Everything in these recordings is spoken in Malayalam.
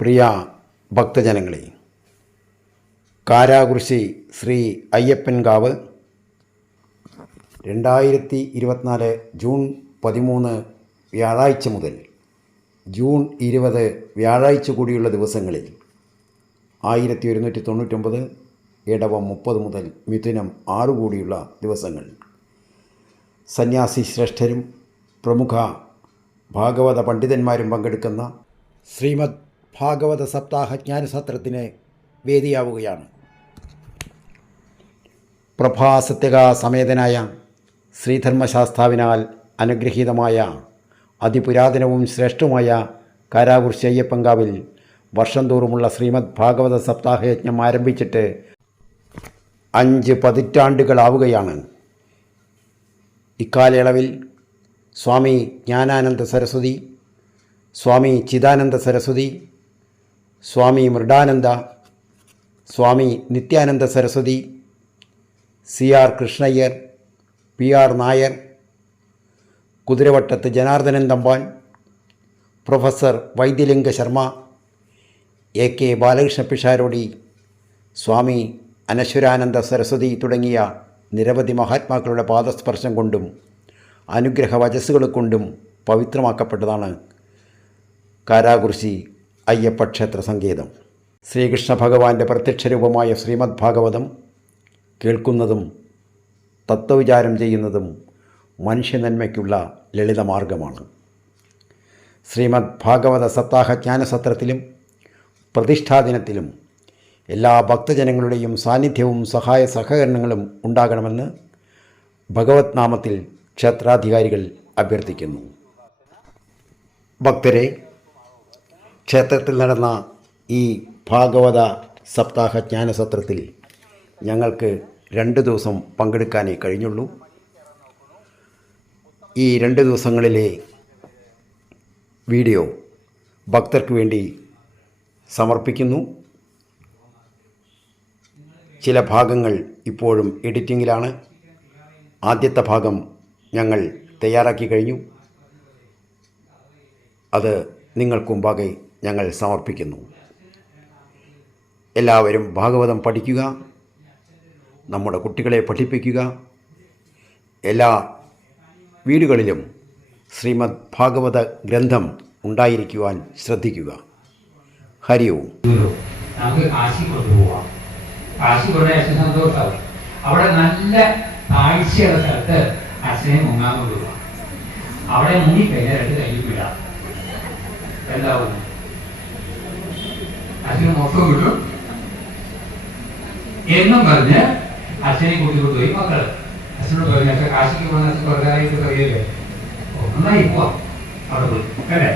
പ്രിയ ഭക്തജനങ്ങളെ, കാരാകുറിശി ശ്രീ അയ്യപ്പൻകാവ് 2024 ജൂൺ 13 വ്യാഴാഴ്ച മുതൽ ജൂൺ 20 വ്യാഴാഴ്ച കൂടിയുള്ള ദിവസങ്ങളിൽ 1199 ഇടവം 30 മുതൽ മിഥുനം 6 കൂടിയുള്ള ദിവസങ്ങൾ സന്യാസി ശ്രേഷ്ഠരും പ്രമുഖ ഭാഗവത പണ്ഡിതന്മാരും പങ്കെടുക്കുന്ന ശ്രീമദ് ഭാഗവത സപ്താഹ ജ്ഞാനസത്രത്തിന് വേദിയാവുകയാണ്. പ്രഭാസത്യക സമേതനായ ശ്രീധർമ്മശാസ്താവിനാൽ അനുഗ്രഹീതമായ അതിപുരാതനവും ശ്രേഷ്ഠവുമായ കാരാകുറിശി അയ്യപ്പൻകാവിൽ വർഷം തോറുമുള്ള ശ്രീമദ് ഭാഗവത സപ്താഹയജ്ഞം ആരംഭിച്ചിട്ട് 5 പതിറ്റാണ്ടുകളാവുകയാണ്. ഇക്കാലയളവിൽ Swami Jnanananda Saraswati, Swami Chidananda Saraswati, Swami Mridananda, Swami Nityananda Saraswati, CR Krishna Iyer, PR Nair, Kuthiravattath Janardhanan Thampan, professor Vaidyalinga Sharma, AK Balakrishna Pisharody, Swami Anaswarananda Saraswati തുടങ്ങിയ നിരവധി മഹാത്മാക്കളുടെ പാദസ്പർശം കൊണ്ടും അനുഗ്രഹ വചസ്സുകൾ കൊണ്ടും പവിത്രമാക്കപ്പെട്ടതാണ് കാരാകുറിശി അയ്യപ്പക്ഷേത്ര സങ്കേതം. ശ്രീകൃഷ്ണ ഭഗവാന്റെ പ്രത്യക്ഷരൂപമായ ശ്രീമദ് ഭാഗവതം കേൾക്കുന്നതും തത്വവിചാരം ചെയ്യുന്നതും മനുഷ്യനന്മയ്ക്കുള്ള ലളിതമാർഗമാണ്. ശ്രീമദ് ഭാഗവത സപ്താഹ ജ്ഞാനസത്രത്തിലും പ്രതിഷ്ഠാദിനത്തിലും എല്ലാ ഭക്തജനങ്ങളുടെയും സാന്നിധ്യവും സഹായ സഹകരണങ്ങളും ഉണ്ടാകണമെന്ന് ഭഗവത് നാമത്തിൽ ക്ഷേത്രാധികാരികൾ അഭ്യർത്ഥിക്കുന്നു. ഭക്തരെ, ക്ഷേത്രത്തിൽ നടന്ന ഈ ഭാഗവത സപ്താഹ ജ്ഞാനസത്രത്തിൽ ഞങ്ങൾക്ക് 2 ദിവസം പങ്കെടുക്കാനേ കഴിഞ്ഞുള്ളൂ. ഈ 2 ദിവസങ്ങളിലെ വീഡിയോ ഭക്തർക്ക് വേണ്ടി സമർപ്പിക്കുന്നു. ചില ഭാഗങ്ങൾ ഇപ്പോഴും എഡിറ്റിങ്ങിലാണ്. ആദ്യത്തെ ഭാഗം ഞങ്ങൾ തയ്യാറാക്കി കഴിഞ്ഞു. അത് നിങ്ങൾക്ക് മുമ്പാകെ ഞങ്ങൾ സമർപ്പിക്കുന്നു. എല്ലാവരും ഭാഗവതം പഠിക്കുക, നമ്മുടെ കുട്ടികളെ പഠിപ്പിക്കുക. എല്ലാ വീടുകളിലും ശ്രീമദ് ഭാഗവത ഗ്രന്ഥം ഉണ്ടായിരിക്കുവാൻ ശ്രദ്ധിക്കുക. ഹരി ഓം. കാശി കൊണ്ടേ അച്ഛൻ സന്തോഷമാവും. അവിടെ നല്ല താഴ്ചയുള്ള സ്ഥലത്ത് അച്ഛനെ മുങ്ങാൻ കൊണ്ടുപോകാം. അവിടെ മുങ്ങിക്കഴിഞ്ഞാൽ 2 കൈ വിടാം. എന്താവും? അച്ഛന് മൊത്തം കിട്ടും എന്നും പറഞ്ഞ് അച്ഛനെ കൂട്ടിക്കൊണ്ടുപോയി മക്കള് അച്ഛനോട് പറഞ്ഞു, അച്ഛൻ കാശിക്ക് പോകുന്ന അച്ഛൻ പ്രകാരമായിട്ട് കഴിയല്ലേ, നന്നായി പോവാം അവിടെ പോയി അല്ലേ.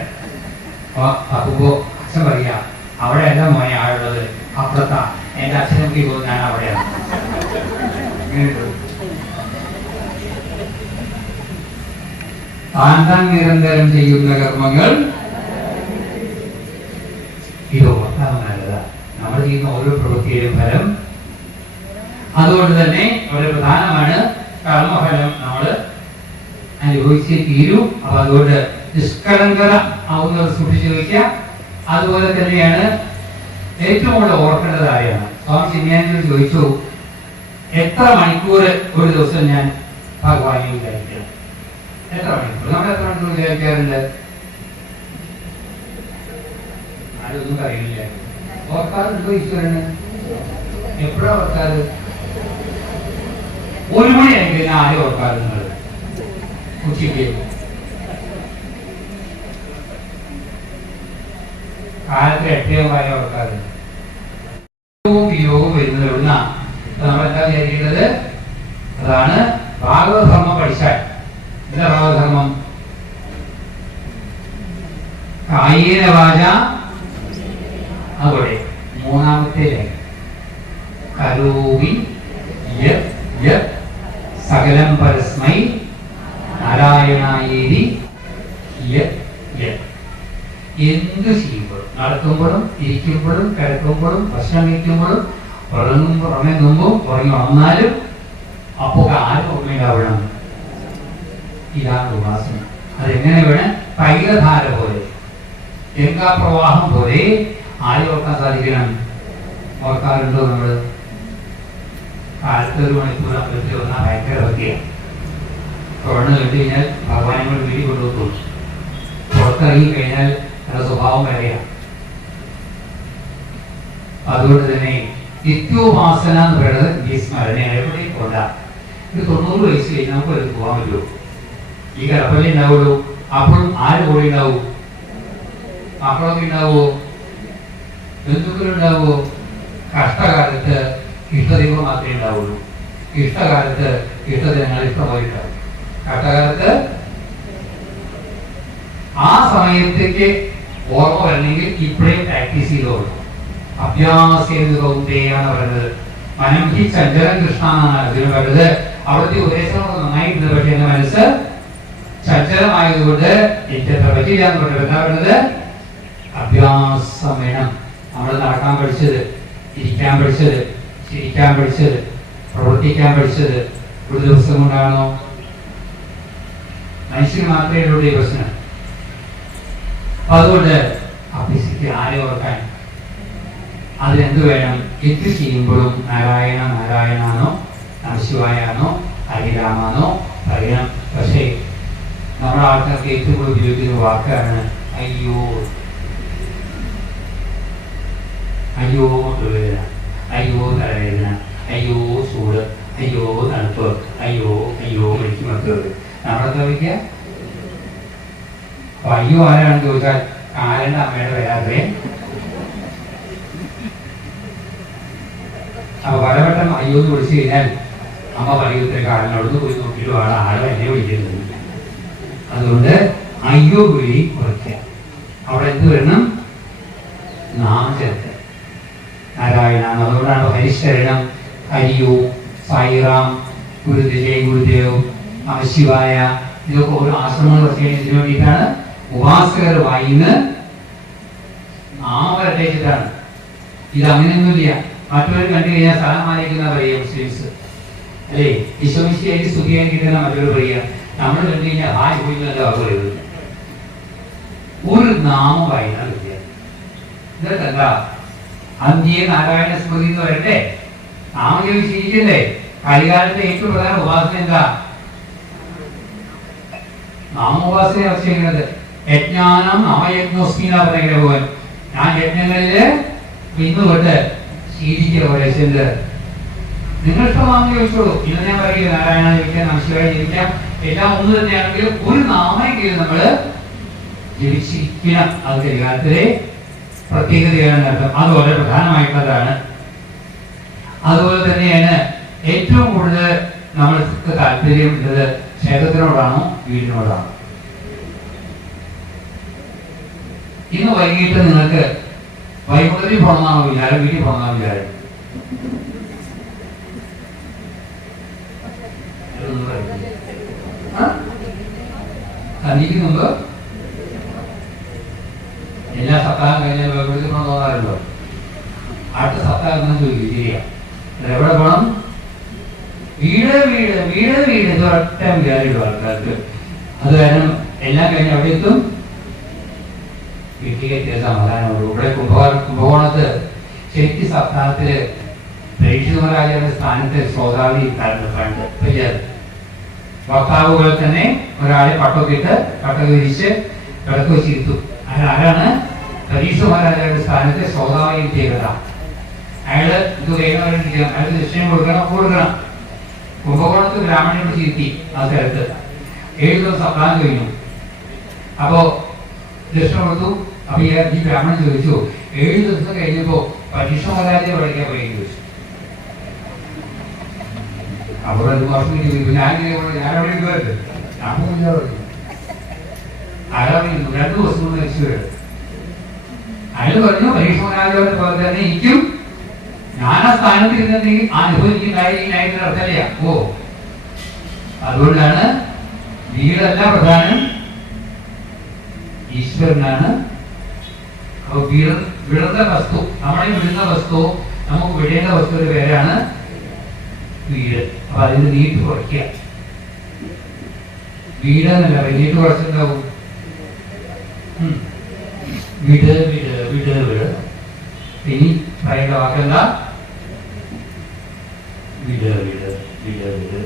അപ്പോ അച്ഛൻ പറയാ, അവിടെ എല്ലാം മോനെ ആളുള്ളത് അപ്പുറത്താ, എന്റെ അച്ഛനെ കൂട്ടി പോകും, ഞാൻ അവിടെയാണ്. താൻ നിരന്തരം ചെയ്യുന്ന കർമ്മങ്ങൾ ഇത് ഓർത്താൻ നല്ലതാ. നമ്മൾ ചെയ്യുന്ന ഓരോ പ്രവൃത്തിയിലും ഫലം. അതുകൊണ്ട് തന്നെ വളരെ പ്രധാനമാണ് കർമ്മഫലം നമ്മൾ അനുഭവിച്ചേ തീരൂ. അപ്പൊ അതുകൊണ്ട് നിഷ്കളങ്കത ആവുന്നവർ സൂക്ഷിച്ചു വയ്ക്കുക. അതുപോലെ തന്നെയാണ് ഏറ്റവും കൂടുതൽ ഓർക്കേണ്ടതായാണ്. സ്വാമി ചിന്യാനന്ദൻ ചോദിച്ചു, എത്ര മണിക്കൂർ ഒരു ദിവസം ഞാൻ ഭഗവാനെ വിചാരിക്കണം? എത്ര മണിക്കൂർ? നമ്മൾ എത്ര മണിക്കൂർ വിചാരിക്കാറുണ്ട്? ആരൊന്നും അറിയില്ല. ഓർക്കാറുണ്ടോ ഈശ്വരന്? എപ്പോഴാ ഓർക്കാറ്? 1 മണി ആയി ആരും ഓർക്കാറ്? നിങ്ങൾ ഉച്ചയ്ക്ക് കാലത്ത് 8 ഓർക്കാറ്? വിയോഗവും വരുന്നത് എവിടുന്ന? നമ്മളെന്താ വിചാരിക്കേണ്ടത്? അതാണ് ഭാഗവതധർമ്മം പഠിച്ചാൽ. എന്താ ഭാഗവതധർമ്മം? കായേന വാച, അവിടെ 3-ാമത്തെ ലേഖനം, കരോമി യത് യത് സകലം പരസ്മൈ നാരായണായേതി യത് യത്. എന്ത് ചെയ്യുമ്പോഴും, നടക്കുമ്പോഴും ഇരിക്കുമ്പോഴും കിടക്കുമ്പോഴും ഭക്ഷണം കഴിക്കുമ്പോഴും ഉറങ്ങുമ്പോൾ ഉറങ്ങി വന്നാലും അപ്പോൾ ആരും ഓർമ്മയുണ്ടാവണം. ഇതാണ് ഉപാസന. അതെങ്ങനെ വേണം? തൈലധാര പോലെ, ഗംഗാപ്രവാഹം പോലെ ആരെ ഓർക്കാൻ സാധിക്കണം? ഓർക്കാറുണ്ടോ നമ്മൾ? കാലത്ത് 1 മണിക്കൂർ അമ്പലത്തിൽ വന്നാൽ ഭയങ്കര ഭക്തിയാണ്. തുറന്നു കണ്ടു കഴിഞ്ഞാൽ ഭഗവാനെ കൊണ്ട് വീട്ടിൽ കൊണ്ടുപോകും. പുറത്തിറങ്ങി കഴിഞ്ഞാൽ നല്ല സ്വഭാവം വരെയാണ്. അതുകൊണ്ട് തന്നെ നിത്യോപാസന എന്ന് പറയുന്നത് ഈ സ്മരണ എവിടെയും കൊണ്ടാ. ഒരു 90 വയസ്സ് കഴിഞ്ഞാൽ നമുക്ക് അത് പോകാൻ പറ്റുമോ? ഈ കിടപ്പല്ലേ ഉണ്ടാവുള്ളൂ. അപ്പോഴും ആര് കൂടെ ഉണ്ടാവും? മക്കളൊക്കെ ഉണ്ടാവുമോ? ബന്ധുക്കളുണ്ടാവുമോ? കഷ്ടകാലത്ത് ഇഷ്ടദൈവം മാത്രമേ ഉണ്ടാവുള്ളൂ. ഇഷ്ടകാലത്ത് ഇഷ്ടദിനങ്ങൾ ഇഷ്ടമായി ഉണ്ടാവും. കഷ്ടകാലത്ത് ആ സമയത്തേക്ക് ഓർമ്മ വരണമെങ്കിൽ ഇപ്പോഴേ പ്രാക്ടീസ് ചെയ്തോളൂ. അഭ്യാസേന കൗന്ദേയാണ് പറയുന്നത്. മനം ഹി ചഞ്ചലം കൃഷ്ണ എന്നാണ് അർജുനൻ പറയുന്നത്. അവിടുത്തെ ഉപദേശങ്ങളൊക്കെ നന്നായിട്ടുണ്ട്. പക്ഷെ എന്റെ മനസ്സ് ചഞ്ചലമായതുകൊണ്ട് എനിക്ക് അത്ര പറ്റില്ല എന്ന് പറഞ്ഞത്. എന്താ പറയുന്നത്? അഭ്യാസം വേണം. നമ്മൾ നടക്കാൻ പഠിച്ചത്, ഇരിക്കാൻ പഠിച്ചത്, ചിരിക്കാൻ പഠിച്ചത്, പ്രവർത്തിക്കാൻ പഠിച്ചത് ഒരു ദിവസം കൊണ്ടാണോ? മനുഷ്യന് മാത്രമേ ഉള്ളൂ ഈ പ്രശ്നം. അതുകൊണ്ട് അഭ്യസിക്ക്. ആരെ ഓർക്കാൻ? അതിനെന്ത് വേണം? എന്ത് ചെയ്യുമ്പോഴും നാരായണ നാരായണാണോ നമശിവായാണോ ഹരിരാമാണോ പറയണം. പക്ഷേ നമ്മുടെ ആൾക്കാർക്ക് ഏറ്റവും കൂടുതൽ ഉപയോഗിക്കുന്ന വാക്കാണ് അയ്യോ. അയ്യോ വേദന, അയ്യോ തലവേദന, അയ്യോ ചൂട്, അയ്യോ തണുപ്പ്, അയ്യോ അയ്യോ എനിക്ക് മക്കളത്. നമ്മളെന്താ വയ്ക്കുക? അപ്പൊ അയ്യോ ആരാണെന്ന് ചോദിച്ചാൽ കാലന്റെ അമ്മയുടെ വരാതെ. അപ്പൊ പലവട്ടം അയ്യോ എന്ന് വിളിച്ചു കഴിഞ്ഞാൽ അമ്മ പറയുന്ന കാലനോട് പോയി നോക്കിയിട്ട് വേണം ആളെ എന്നെ വിളിക്കുന്നത്. അതുകൊണ്ട് അയ്യോ വിളി കുറയ്ക്കുക. അവിടെ എന്ത് വരണം? നാമം ചേർത്ത് നാരായണ. അതുകൊണ്ടാണ് ഹരിശരണം, ഹരിയോ, സായിറാം, ഗുരുദേവ്, ഗുരുദേവ്, നമശിവായ, ഇതൊക്കെ ഓരോ ആശ്രമങ്ങൾ വസിക്കുന്നതിന് വേണ്ടിയിട്ടാണ്. ഉപാസകർ വായിന്ന് നാമം വരട്ടേച്ചിട്ടാണ്. ഇത് അങ്ങനെയൊന്നുമില്ല. മറ്റൊരു കണ്ടു കഴിഞ്ഞാൽ സ്ഥലം മാനിക്കുന്ന പറയുക മുസ്ലിംസ് അല്ലേ? വിശ്വമിശിയായി സ്തുതിയായി കിട്ടുന്ന മറ്റൊരു പറയുക. നമ്മൾ കണ്ടു കഴിഞ്ഞാൽ ഹായ് പോയില്ല പറയുന്നത്. ഒരു നാമം വായിക്കാൻ പറ്റില്ല. ഇതൊക്കെന്താ അന്ത്യ നാരായണ സ്മൃതി എന്ന് പറയട്ടെ. നാമം ജപിച്ചിരിക്കല്ലേ? കലികാലത്തെ ഏറ്റവും പ്രധാന ഉപാസന എന്താ? നാമോപാസന ആവശ്യിക്കുന്നത്. യജ്ഞാനം നാമയജ്ഞോസ്മീന പറയുന്ന പോകാൻ ഞാൻ യജ്ഞങ്ങളില് ഇന്ന് തൊട്ട് ശീലിക്കുക പോലെ ചെല്ല്. നിങ്ങൾ ഇഷ്ടമാണെന്ന് ചോദിച്ചോളൂ. ഇന്ന് ഞാൻ പറയുക നാരായണ ജപിക്കാം, നമശിവായ ജപിക്കാം, എല്ലാം ഒന്ന് തന്നെയാണെങ്കിലും ഒരു നാമെങ്കിലും നമ്മള് ജപിച്ചിരിക്കണം. അത് കലികാലത്തിലെ പ്രത്യേകതയാണ് അർത്ഥം. അത് വളരെ പ്രധാനമായിട്ടുള്ളതാണ്. അതുപോലെ തന്നെയാണ് ഏറ്റവും കൂടുതൽ നമ്മൾക്ക് താല്പര്യം ഉള്ളത് ക്ഷേത്രത്തിനോടാണോ വീടിനോടാണോ? ഇന്ന് വൈകിട്ട് നിങ്ങൾക്ക് വൈകുന്നേരത്തിൽ പോകണമെന്നാണോ വിചാരം? വീട്ടിൽ പോകണമെന്നാണോ വിചാരം? സന്ധിക്ക് മുമ്പ് എല്ലാ സപ്താഹം കഴിഞ്ഞാൽ വീട്ടിൽ പോകണം തോന്നാറുണ്ടോ? അടുത്ത സപ്താഹം ചോദിക്കും. ശരിയാ, എവിടെ പോകണം? വീട് വീട് വീട് വീട് ഇത് ഒറ്റ വിചാരിക്കും ആൾക്കാർക്ക്. അത് കാരണം എല്ലാം കഴിഞ്ഞ് അവിടെ എത്തും. വീട്ടിലേക്ക് സമാധാനമുള്ളൂ. ഇവിടെ കുംഭകോണത്ത് ശരിക്കും സപ്താഹത്തില് പരീക്ഷിത മഹാരാജാവിന്റെ സ്ഥാനത്ത് ശ്രോതാവി പണ്ട് വക്താവ് പോലെ തന്നെ ഒരാളെ പട്ടൊക്കെ ഇട്ട് പട്ടൊക്കെ വിരിച്ച് വിളക്ക് വെച്ചിരുത്തും. ആരാണ്? പരീക്ഷിത മഹാരാജാവിന്റെ സ്ഥാനത്ത് ശ്രോതാവായി ഇരുത്തിയേക്കത. അയാള് ഇത് കഴിഞ്ഞവരിരിക്കണം. അയാൾക്ക് ദക്ഷിണം കൊടുക്കണം. കുംഭകോണത്ത് ബ്രാഹ്മണനെ വിളിച്ചിരുത്തി ആ സ്ഥലത്ത്. 7 ദിവസം സപ്താഹം കഴിഞ്ഞു. അപ്പോ ദക്ഷിണം കൊടുത്തു. അപ്പൊ ഈ ബ്രാഹ്മണൻ ചോദിച്ചു, 7 ദിവസം കഴിഞ്ഞപ്പോ പരീക്ഷ മഹാരാജയെ പഠിക്കാൻ പോയി ചോദിച്ചു. അപ്പോൾ 2 വർഷം ചോദിച്ചു, ഞാനവിടെ ഇരിക്കുമല്ലോ. ഞാൻ പോയില്ല. 2 ദിവസം കൊണ്ട് മരിച്ചു വരും. അയാൾ പറഞ്ഞു, പരീക്ഷ മഹാരാജാവിനെ പോലെ തന്നെ എനിക്കും ഞാൻ ആ സ്ഥാനത്ത് ഇരുന്നെങ്കിൽ ആ അനുഭവം എനിക്ക് ഉണ്ടായിരുന്ന അർത്ഥമില്ല. അതുകൊണ്ടാണ് വീടല്ല പ്രധാനം, ഈശ്വരനാണ്. അപ്പൊ വിടുന്ന വസ്തു, നമ്മളെ വിടുന്ന വസ്തു, നമുക്ക് വിടേണ്ട വസ്തുവിന്റെ പേരാണ് വീട്. അപ്പൊ അതിന് നീട്ട് കുറയ്ക്കുക. വീടെന്നല്ല, നീട്ട് കുറച്ചുണ്ടാവും. വീട് വീട് വീട് വീട് ഇനി പറയേണ്ട വാക്കെന്താ? വിട് വിട് വിട് വിട്.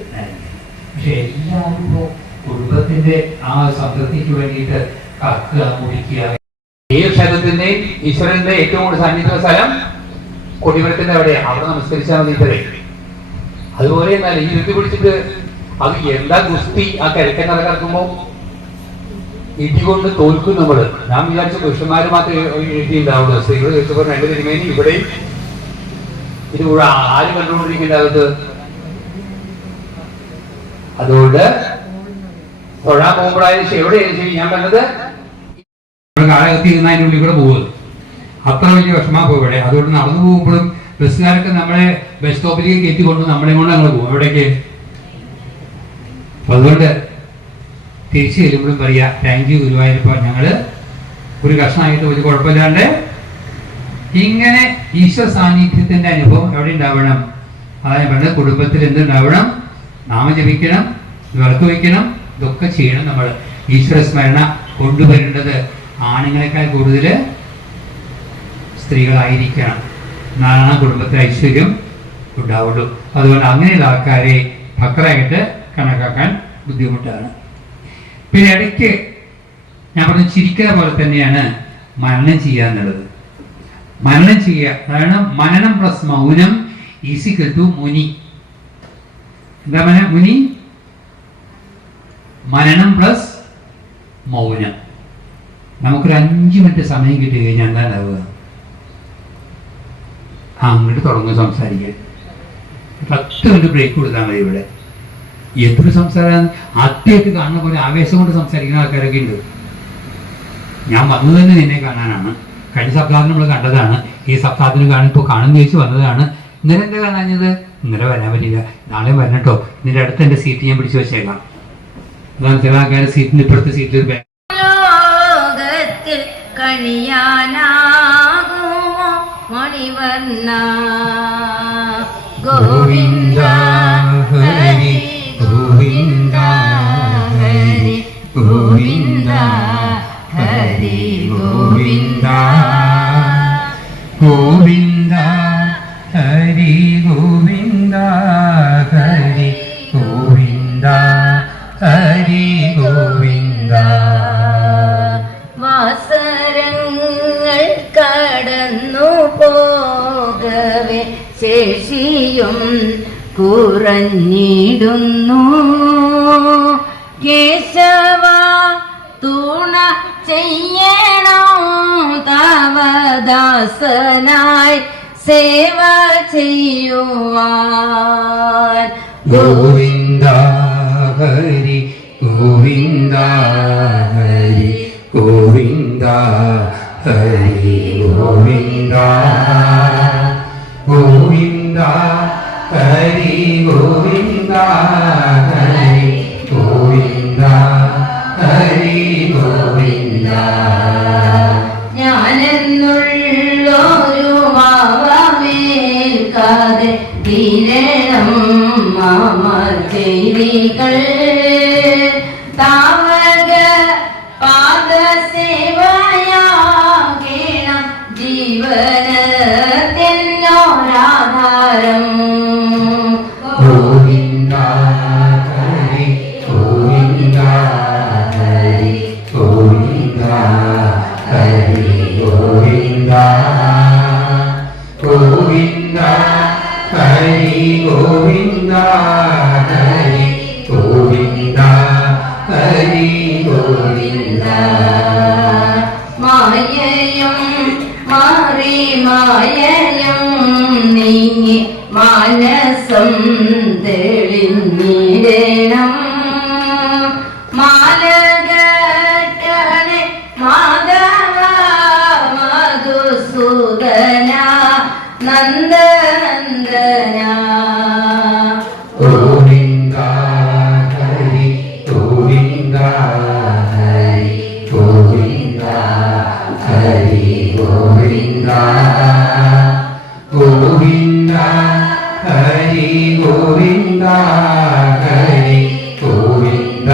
പക്ഷെ എല്ലാവരും ഇപ്പോ കുടുംബത്തിന്റെ ആ സംതൃപ്തിക്ക് വേണ്ടിയിട്ട് കക്കുക, മുടിക്കുക. ഈ ക്ഷേത്രത്തിന്റെ ഈശ്വരന്റെ ഏറ്റവും കൂടുതൽ സാന്നിധ്യ സ്ഥലം കൊടിമരത്തിന്റെ അവിടെയാണ്. അവിടെ നമസ്കരിച്ചാൽ മതി. അതുപോലെ എന്നാൽ ഈ ഇരുത്തി പിടിച്ചിട്ട് അത് എന്താ ഗുസ്തി ആ കിഴക്കൻ നട കിടക്കുമ്പോ ഇടികൊണ്ട് തോൽക്കും നമ്മള്. ഞാൻ വിചാരിച്ച പുരുഷന്മാര് മാത്രമേ എഴുതിയിട്ടുണ്ടാവുള്ളൂ. സ്ത്രീകൾ ചോദിച്ചപ്പോൾ രണ്ട് തിരുമേനി ഇവിടെയും ഇത് ആര് കണ്ടുകൊണ്ടിരിക്കേണ്ടത്? അതുകൊണ്ട് തൊഴാൻ പോകുമ്പോഴായാലും എവിടെയായാലും ശരി, ഞാൻ പറഞ്ഞത് കാലകത്തി ഇരുന്ന് അതിൻ്റെ ഉള്ളിൽ കൂടെ പോകുന്നത് അത്ര വലിയ വിഷമാ ഇവിടെ. അതുകൊണ്ട് നടന്നു പോകുമ്പോഴും ബസ്സുകാരൊക്കെ നമ്മളെ ബസ് സ്റ്റോപ്പിലേക്ക് കയറ്റിക്കൊണ്ട് നമ്മളെ കൊണ്ട് ഞങ്ങൾ പോകും എവിടേക്ക്. അപ്പൊ അതുകൊണ്ട് തിരിച്ചു ചെല്ലുമ്പോഴും പറയാ താങ്ക് യു ഗുരുവായൂരപ്പ, ഞങ്ങള് ഒരു കഷ്ണമായിട്ട് ഒരു കുഴപ്പമില്ലാണ്ട്. ഇങ്ങനെ ഈശ്വര സാന്നിധ്യത്തിന്റെ അനുഭവം എവിടെ ഉണ്ടാവണം? അതായത് പറഞ്ഞത് കുടുംബത്തിൽ എന്തുണ്ടാവണം? നാമം ജപിക്കണം, വിളക്ക് വയ്ക്കണം, ഇതൊക്കെ ചെയ്യണം. നമ്മൾ ഈശ്വര സ്മരണ കൊണ്ടുവരേണ്ടത് ആണുങ്ങളെക്കാൾ കൂടുതൽ സ്ത്രീകളായിരിക്കണം. എന്നാണ് കുടുംബത്തിൽ ഐശ്വര്യം ഉണ്ടാവുള്ളൂ. അതുകൊണ്ട് അങ്ങനെയുള്ള ആൾക്കാരെ ഭക്തരായിട്ട് കണക്കാക്കാൻ ബുദ്ധിമുട്ടാണ്. പിന്നെ ഇടയ്ക്ക് ഞാൻ പറഞ്ഞു ചിരിക്കുന്ന പോലെ തന്നെയാണ് മനനം ചെയ്യുക എന്നുള്ളത്. മനനം ചെയ്യുക, അതാണ് മനനം പ്ലസ് മൗനം ഈസിക്കൽ ടു മുനി. എന്താ മുനി? മനനം പ്ലസ് മൗനം. നമുക്കൊരു 5 മിനിറ്റ് സമയം കിട്ടി കഴിഞ്ഞാൽ എന്താ ഉണ്ടാവുക? അങ്ങോട്ട് തുടങ്ങും സംസാരിക്കാൻ. 10 മിനിറ്റ് ബ്രേക്ക് കൊടുത്താൽ മതി. ഇവിടെ എത്ര സംസാരം ആദ്യമായിട്ട് കാണുന്ന പോലെ ആവേശം കൊണ്ട് സംസാരിക്കുന്ന ആൾക്കാരൊക്കെ ഉണ്ട്. ഞാൻ വന്നത് തന്നെ നിന്നെ കാണാനാണ്. കഴിഞ്ഞ സപ്താഹത്തിന് നമ്മൾ കണ്ടതാണ്. ഈ സപ്താഹത്തിന് ഇപ്പോൾ കാണുന്ന ചോദിച്ചു വന്നതാണ്. ഇന്നലെ എന്താ കാണാഞ്ഞത്? ഇന്നലെ വരാൻ പറ്റില്ല, നാളെ വരണട്ടോ. ഇതിൻ്റെ അടുത്ത് എൻ്റെ സീറ്റ് ഞാൻ പിടിച്ചു വെച്ചേക്കാം. അതാണ് ചില ആൾക്കാരുടെ സീറ്റിന് ഇപ്പുറത്തെ സീറ്റിൽ കഴിയാനാകുമോ മണിവർണ്ണ ഗോവിന്ദ ഹരി ഗോവിന്ദ ഹരി ഗോവിന്ദ ഹരി ഗോവിന്ദ ഗോവിന്ദ ഹരി ഗോവിന്ദ ഹരി ഗോവിന്ദ ഹരി ഗോവിന്ദ. വാസരങ്ങൾ കടന്നു പോകവേ ശേഷിയും കുറഞ്ഞിടുന്നു. കേശവ തുണ ചെയ്യണോ തവദാസനായി സേവ ചെയ്യുവാൻ. ഗോവിന്ദ ഹരി ഗോവിന്ദ ഹരി ഗോവിന്ദ ഹരി ഗോവിന്ദ ഗോവിന്ദ ഹരി ഗോവിന്ദ ഹരി ഗോവിന്ദ ഹരി ഗോവിന്ദ. ഞാനെന്നുള്ളൊരു മാവമേൽക്കാതെ തീരണം മാമ ചെയ്തികൾ താവക പാദസേവയാകേണം ജീവനത്തിനോരാധാരം. ഗോവിന്ദ ഹരി ഗോവിന്ദ ഹരി ഗോവിന്ദ ഹരി ഗോവിന്ദ ഗോവിന്ദ ഹരി ഗോവിന്ദ ഹരി ഗോവിന്ദ ഹരി ഗോവിന്ദ. മായയും മാറി മായയും നീങ്ങി മാനസം തെളിഞ്ഞിടണം. മാലകട്ടണെ മാധവ മധുസൂദന നന്ദനന്ദന. ഗോവിന്ദ ഹരി ഗോവിന്ദ ഹരി ഗോവിന്ദ ഹരി ഗോവിന്ദ ഗോവിന്ദ ഹരി ഗോവിന്ദ ഹരി ഗോവിന്ദ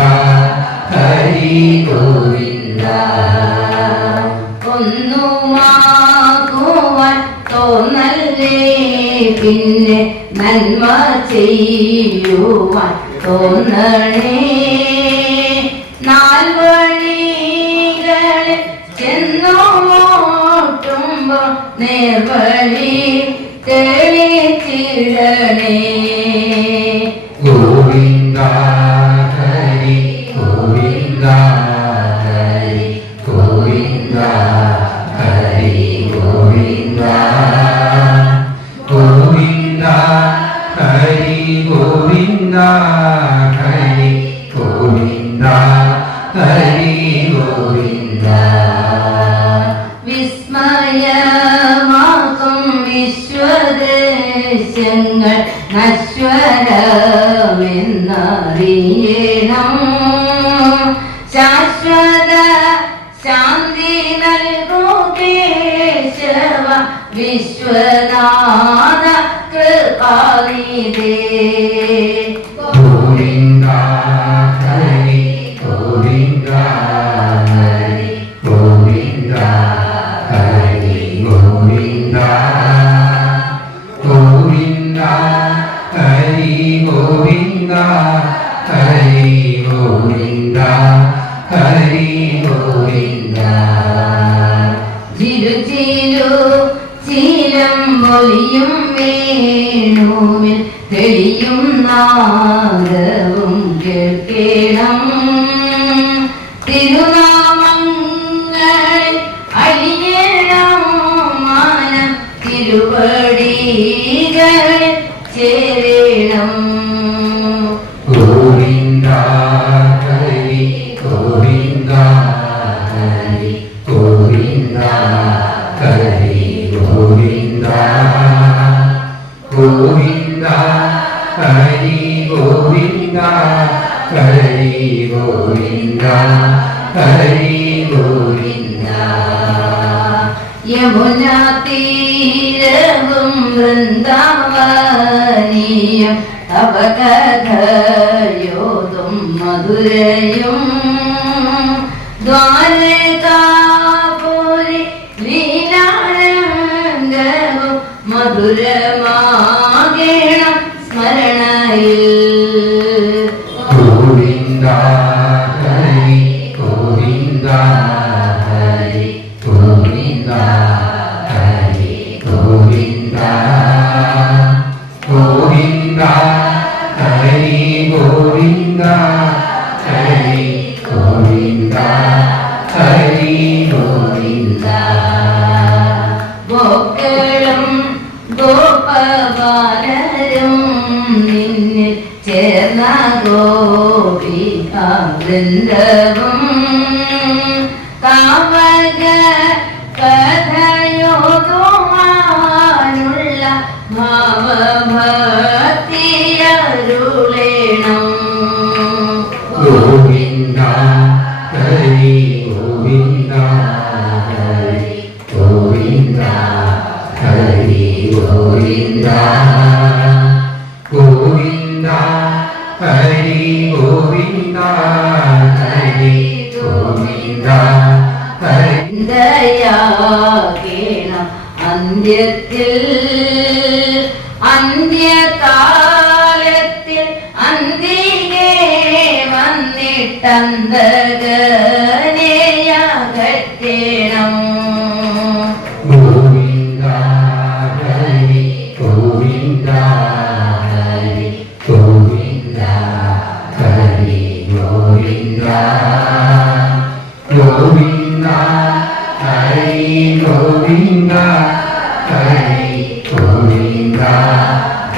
ഹരി ഗോവിന്ദ. ഒന്നുമാകുവാൻ പിന്നെ നന്മ ചെയ്യുവാൻ തോന്നണേ. നാൽവഴികളിൽ ചെന്നു മുട്ടുമ്പോ നേർവഴി തെളിച്ചിടണേ. ഗോവിന്ദ ഹരി ഗോവിന്ദ ഹരി ഗോവിന്ദ ഹരി ഗോവിന്ദ ഗോവിന്ദ ഹരി ഗോവിന്ദ ഹരി ഗോവിന്ദ ഹരി ഗോവിന്ദ. വിസ്മയമാകും വിശ്വദൃശ്യങ്ങൾ നശ്വരമെന്നറിയണം. ശാശ്വത ശാന്തി നൽകൂ കേശവ വിശ്വനാഥ കൃപാനിധേ. ഗോവിന്ദ ഹരി ഗോവിന്ദ ഹരി ഗോവിന്ദ ഹരി ഗോവിന്ദ ഗോവിന്ദ ഹരി ഗോവിന്ദ ഹരി ഗോവിന്ദ ഹരി ഗോവിന്ദ. ചിരു ചീലം മൊഴിയും വേണുവിൽ തെളിയും നാദവും കേൾക്കണം. തിരുനാമങ്ങളിൽ അലിയണം മാനം തിരുവടികളിൽ ചേരണം. ഗോവിന്ദ ഹരി ഗോവിന്ദ ഹരി ഗോവിന്ദ ഹരി ഗോവിന്ദ ഗോവിന്ദ ഹരി ഗോവിന്ദ ഹരി ഗോവിന്ദ ഹരി ഗോവിന്ദ. യമുനാ തീരവും വൃന്ദാവനിയും തവ കഥയോതും മധുരയും ദ്വാരകാപുരി ലീലാരംഗവും മധുരമാകേണം സ്മരണയിൽ. ഗോവിന്ദ ഹരി ഗോവിന്ദ ഹരി ഗോവിന്ദ ഹരി ഗോവിന്ദ ഗോവിന്ദ ഹരി ഗോവിന്ദ ഹരി ഗോവിന്ദ ഹരി ഗോവിന്ദ. ഗോക്കളും ഗോപബാലരും നിന്നിൽ ചേർന്ന ഗോപികാവൃന്ദവും കാവക കഥയോതുവാനുള്ള ഭാവഭക്തിയരുളേണം. ഗോവിന്ദ ഹരി ഗോവിന്ദ ഹരി ഗോവിന്ദ ഹരി ഗോവിന്ദ ഗോവിന്ദ ഹരി ഗോവിന്ദ ഹരി ഗോവിന്ദ ഹരി. ദയാകേണം അന്ത്യത്തിൽ അന്ത്യകാലത്തിൽ അന്തികേ വന്നിട്ടന്തകനെയകറ്റേണം. ഗോവിന്ദ ഹരി ഗോവിന്ദ ഹരി ഗോവിന്ദ ഹരി ഗോവിന്ദ ഗോവിന്ദ ഹരി ഗോവിന്ദ ഹരി ഗോവിന്ദ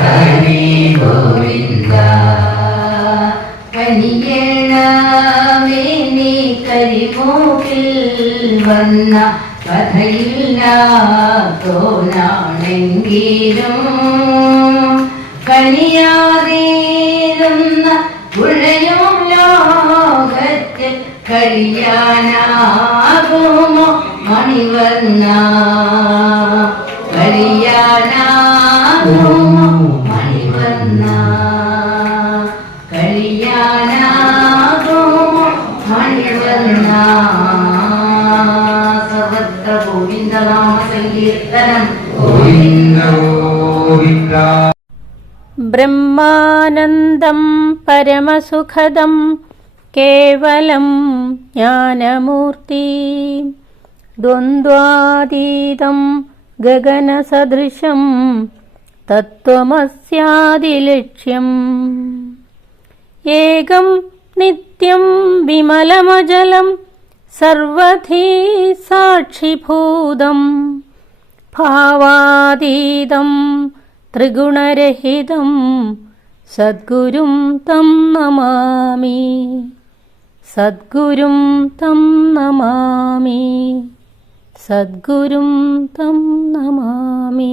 ഹരി ഗോവിന്ദ. കനിയണമേനി കരിമൂക്കിൽ വന്ന കഥയില്ലാത്തോനാണെങ്കിലും കനിയാതീരുന്ന ഉഴയും ലോകത്തിൽ കഴിയാനാകുമോ മണിവർണ്ണ. കഴിയാനാകുമോ മണിവർണ്ണ. കഴിയാനാകുമോ മണിവർണ്ണ. സർവത്ര ഗോവിന്ദനാമ സങ്കീർത്തനം. ഗോവിന്ദ ഗോവിന്ദ. ബ്രഹ്മാനന്ദം പരമസുഖദം കേവലം ജ്ഞാനമൂർത്തി ദ്വന്ദ്വാതീതം ഗഗനസദൃശം തത്വമസ്യാദിലക്ഷ്യം ഏകം നിത്യം വിമലമജലം സർവധി സാക്ഷിഭൂതം ഭാവാതീതം ത്രിഗുണരഹിതം സദ്ഗുരും തം നമാമി സദ്ഗുരും തം നമാമി സദ്ഗുരും തം നമാമി.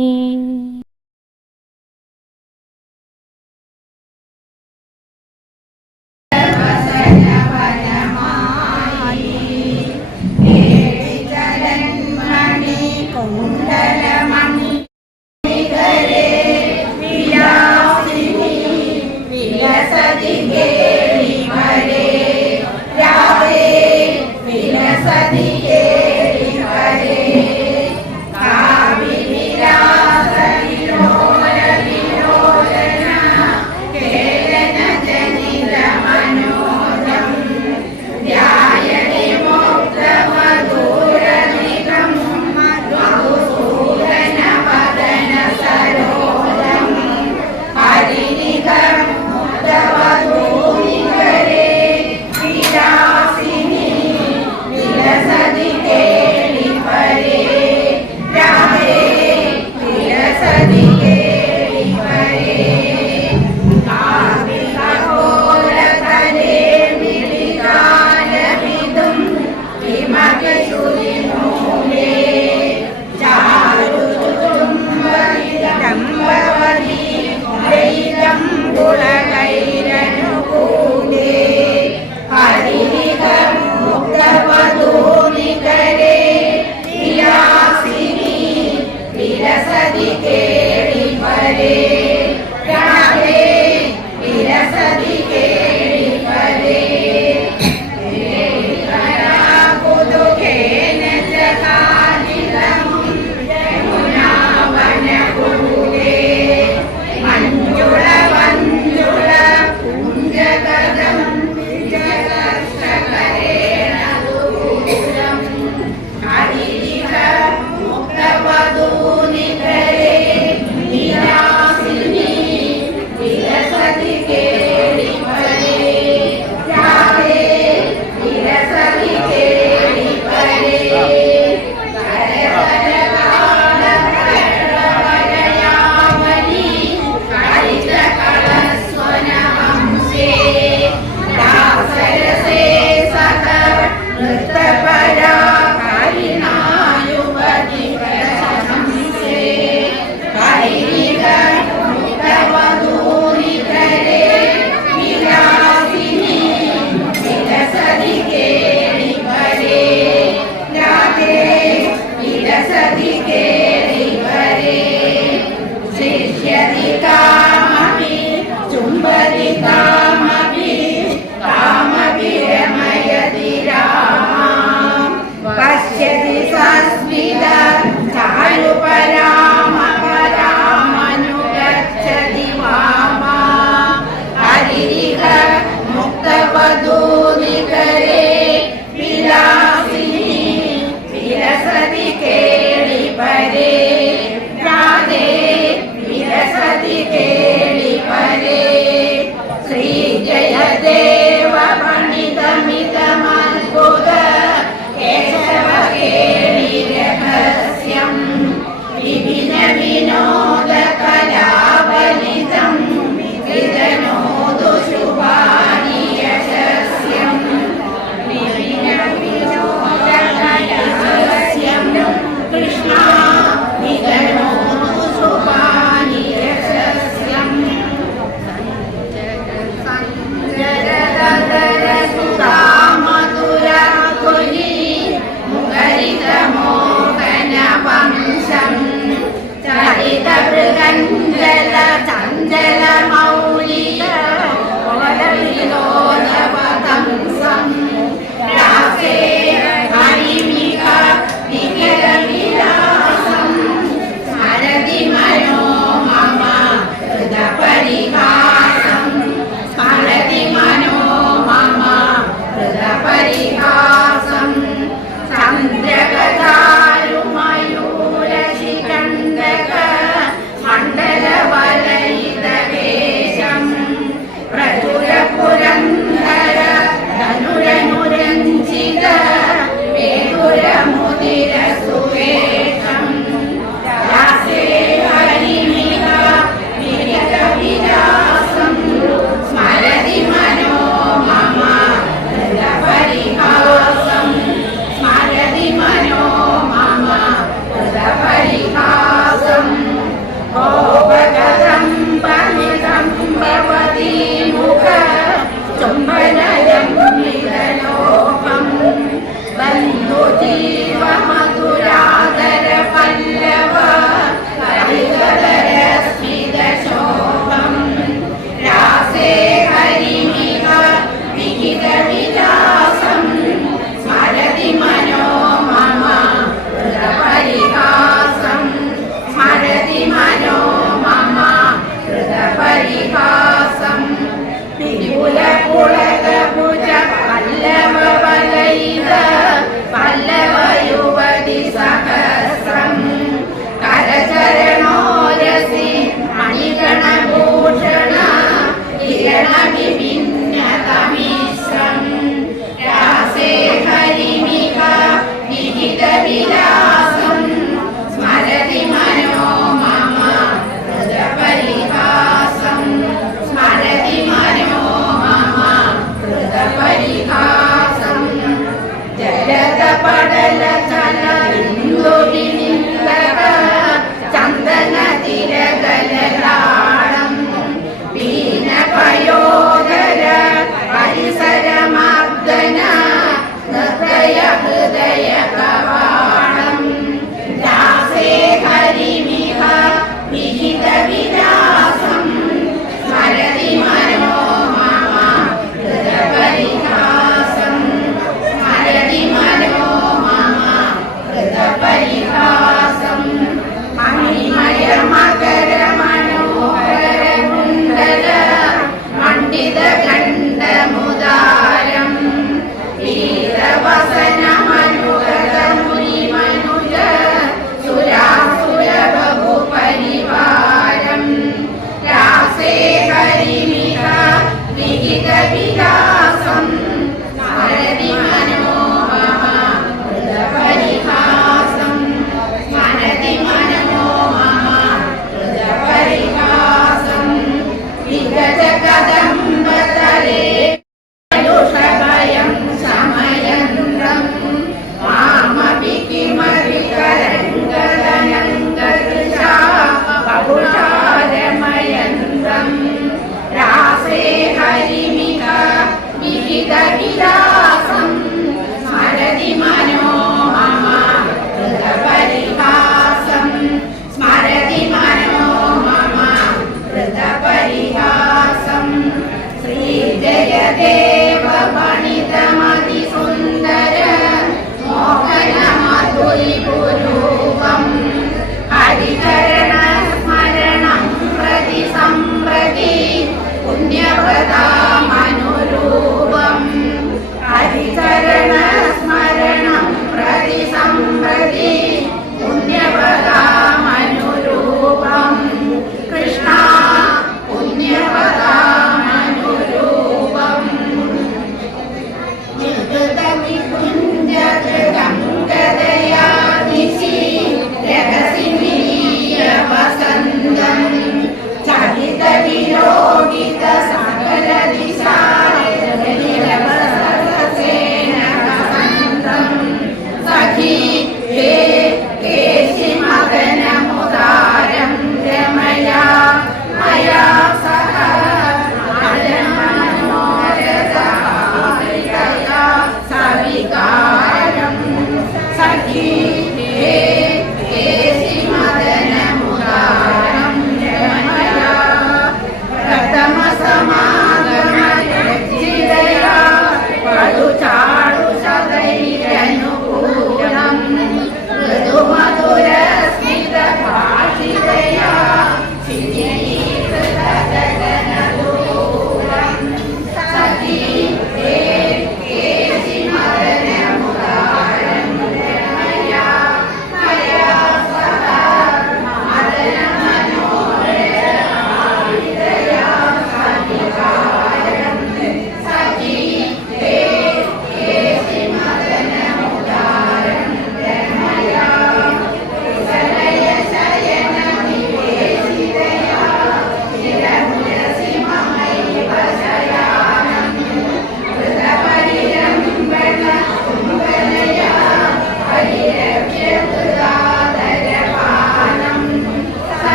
കാവിലാസ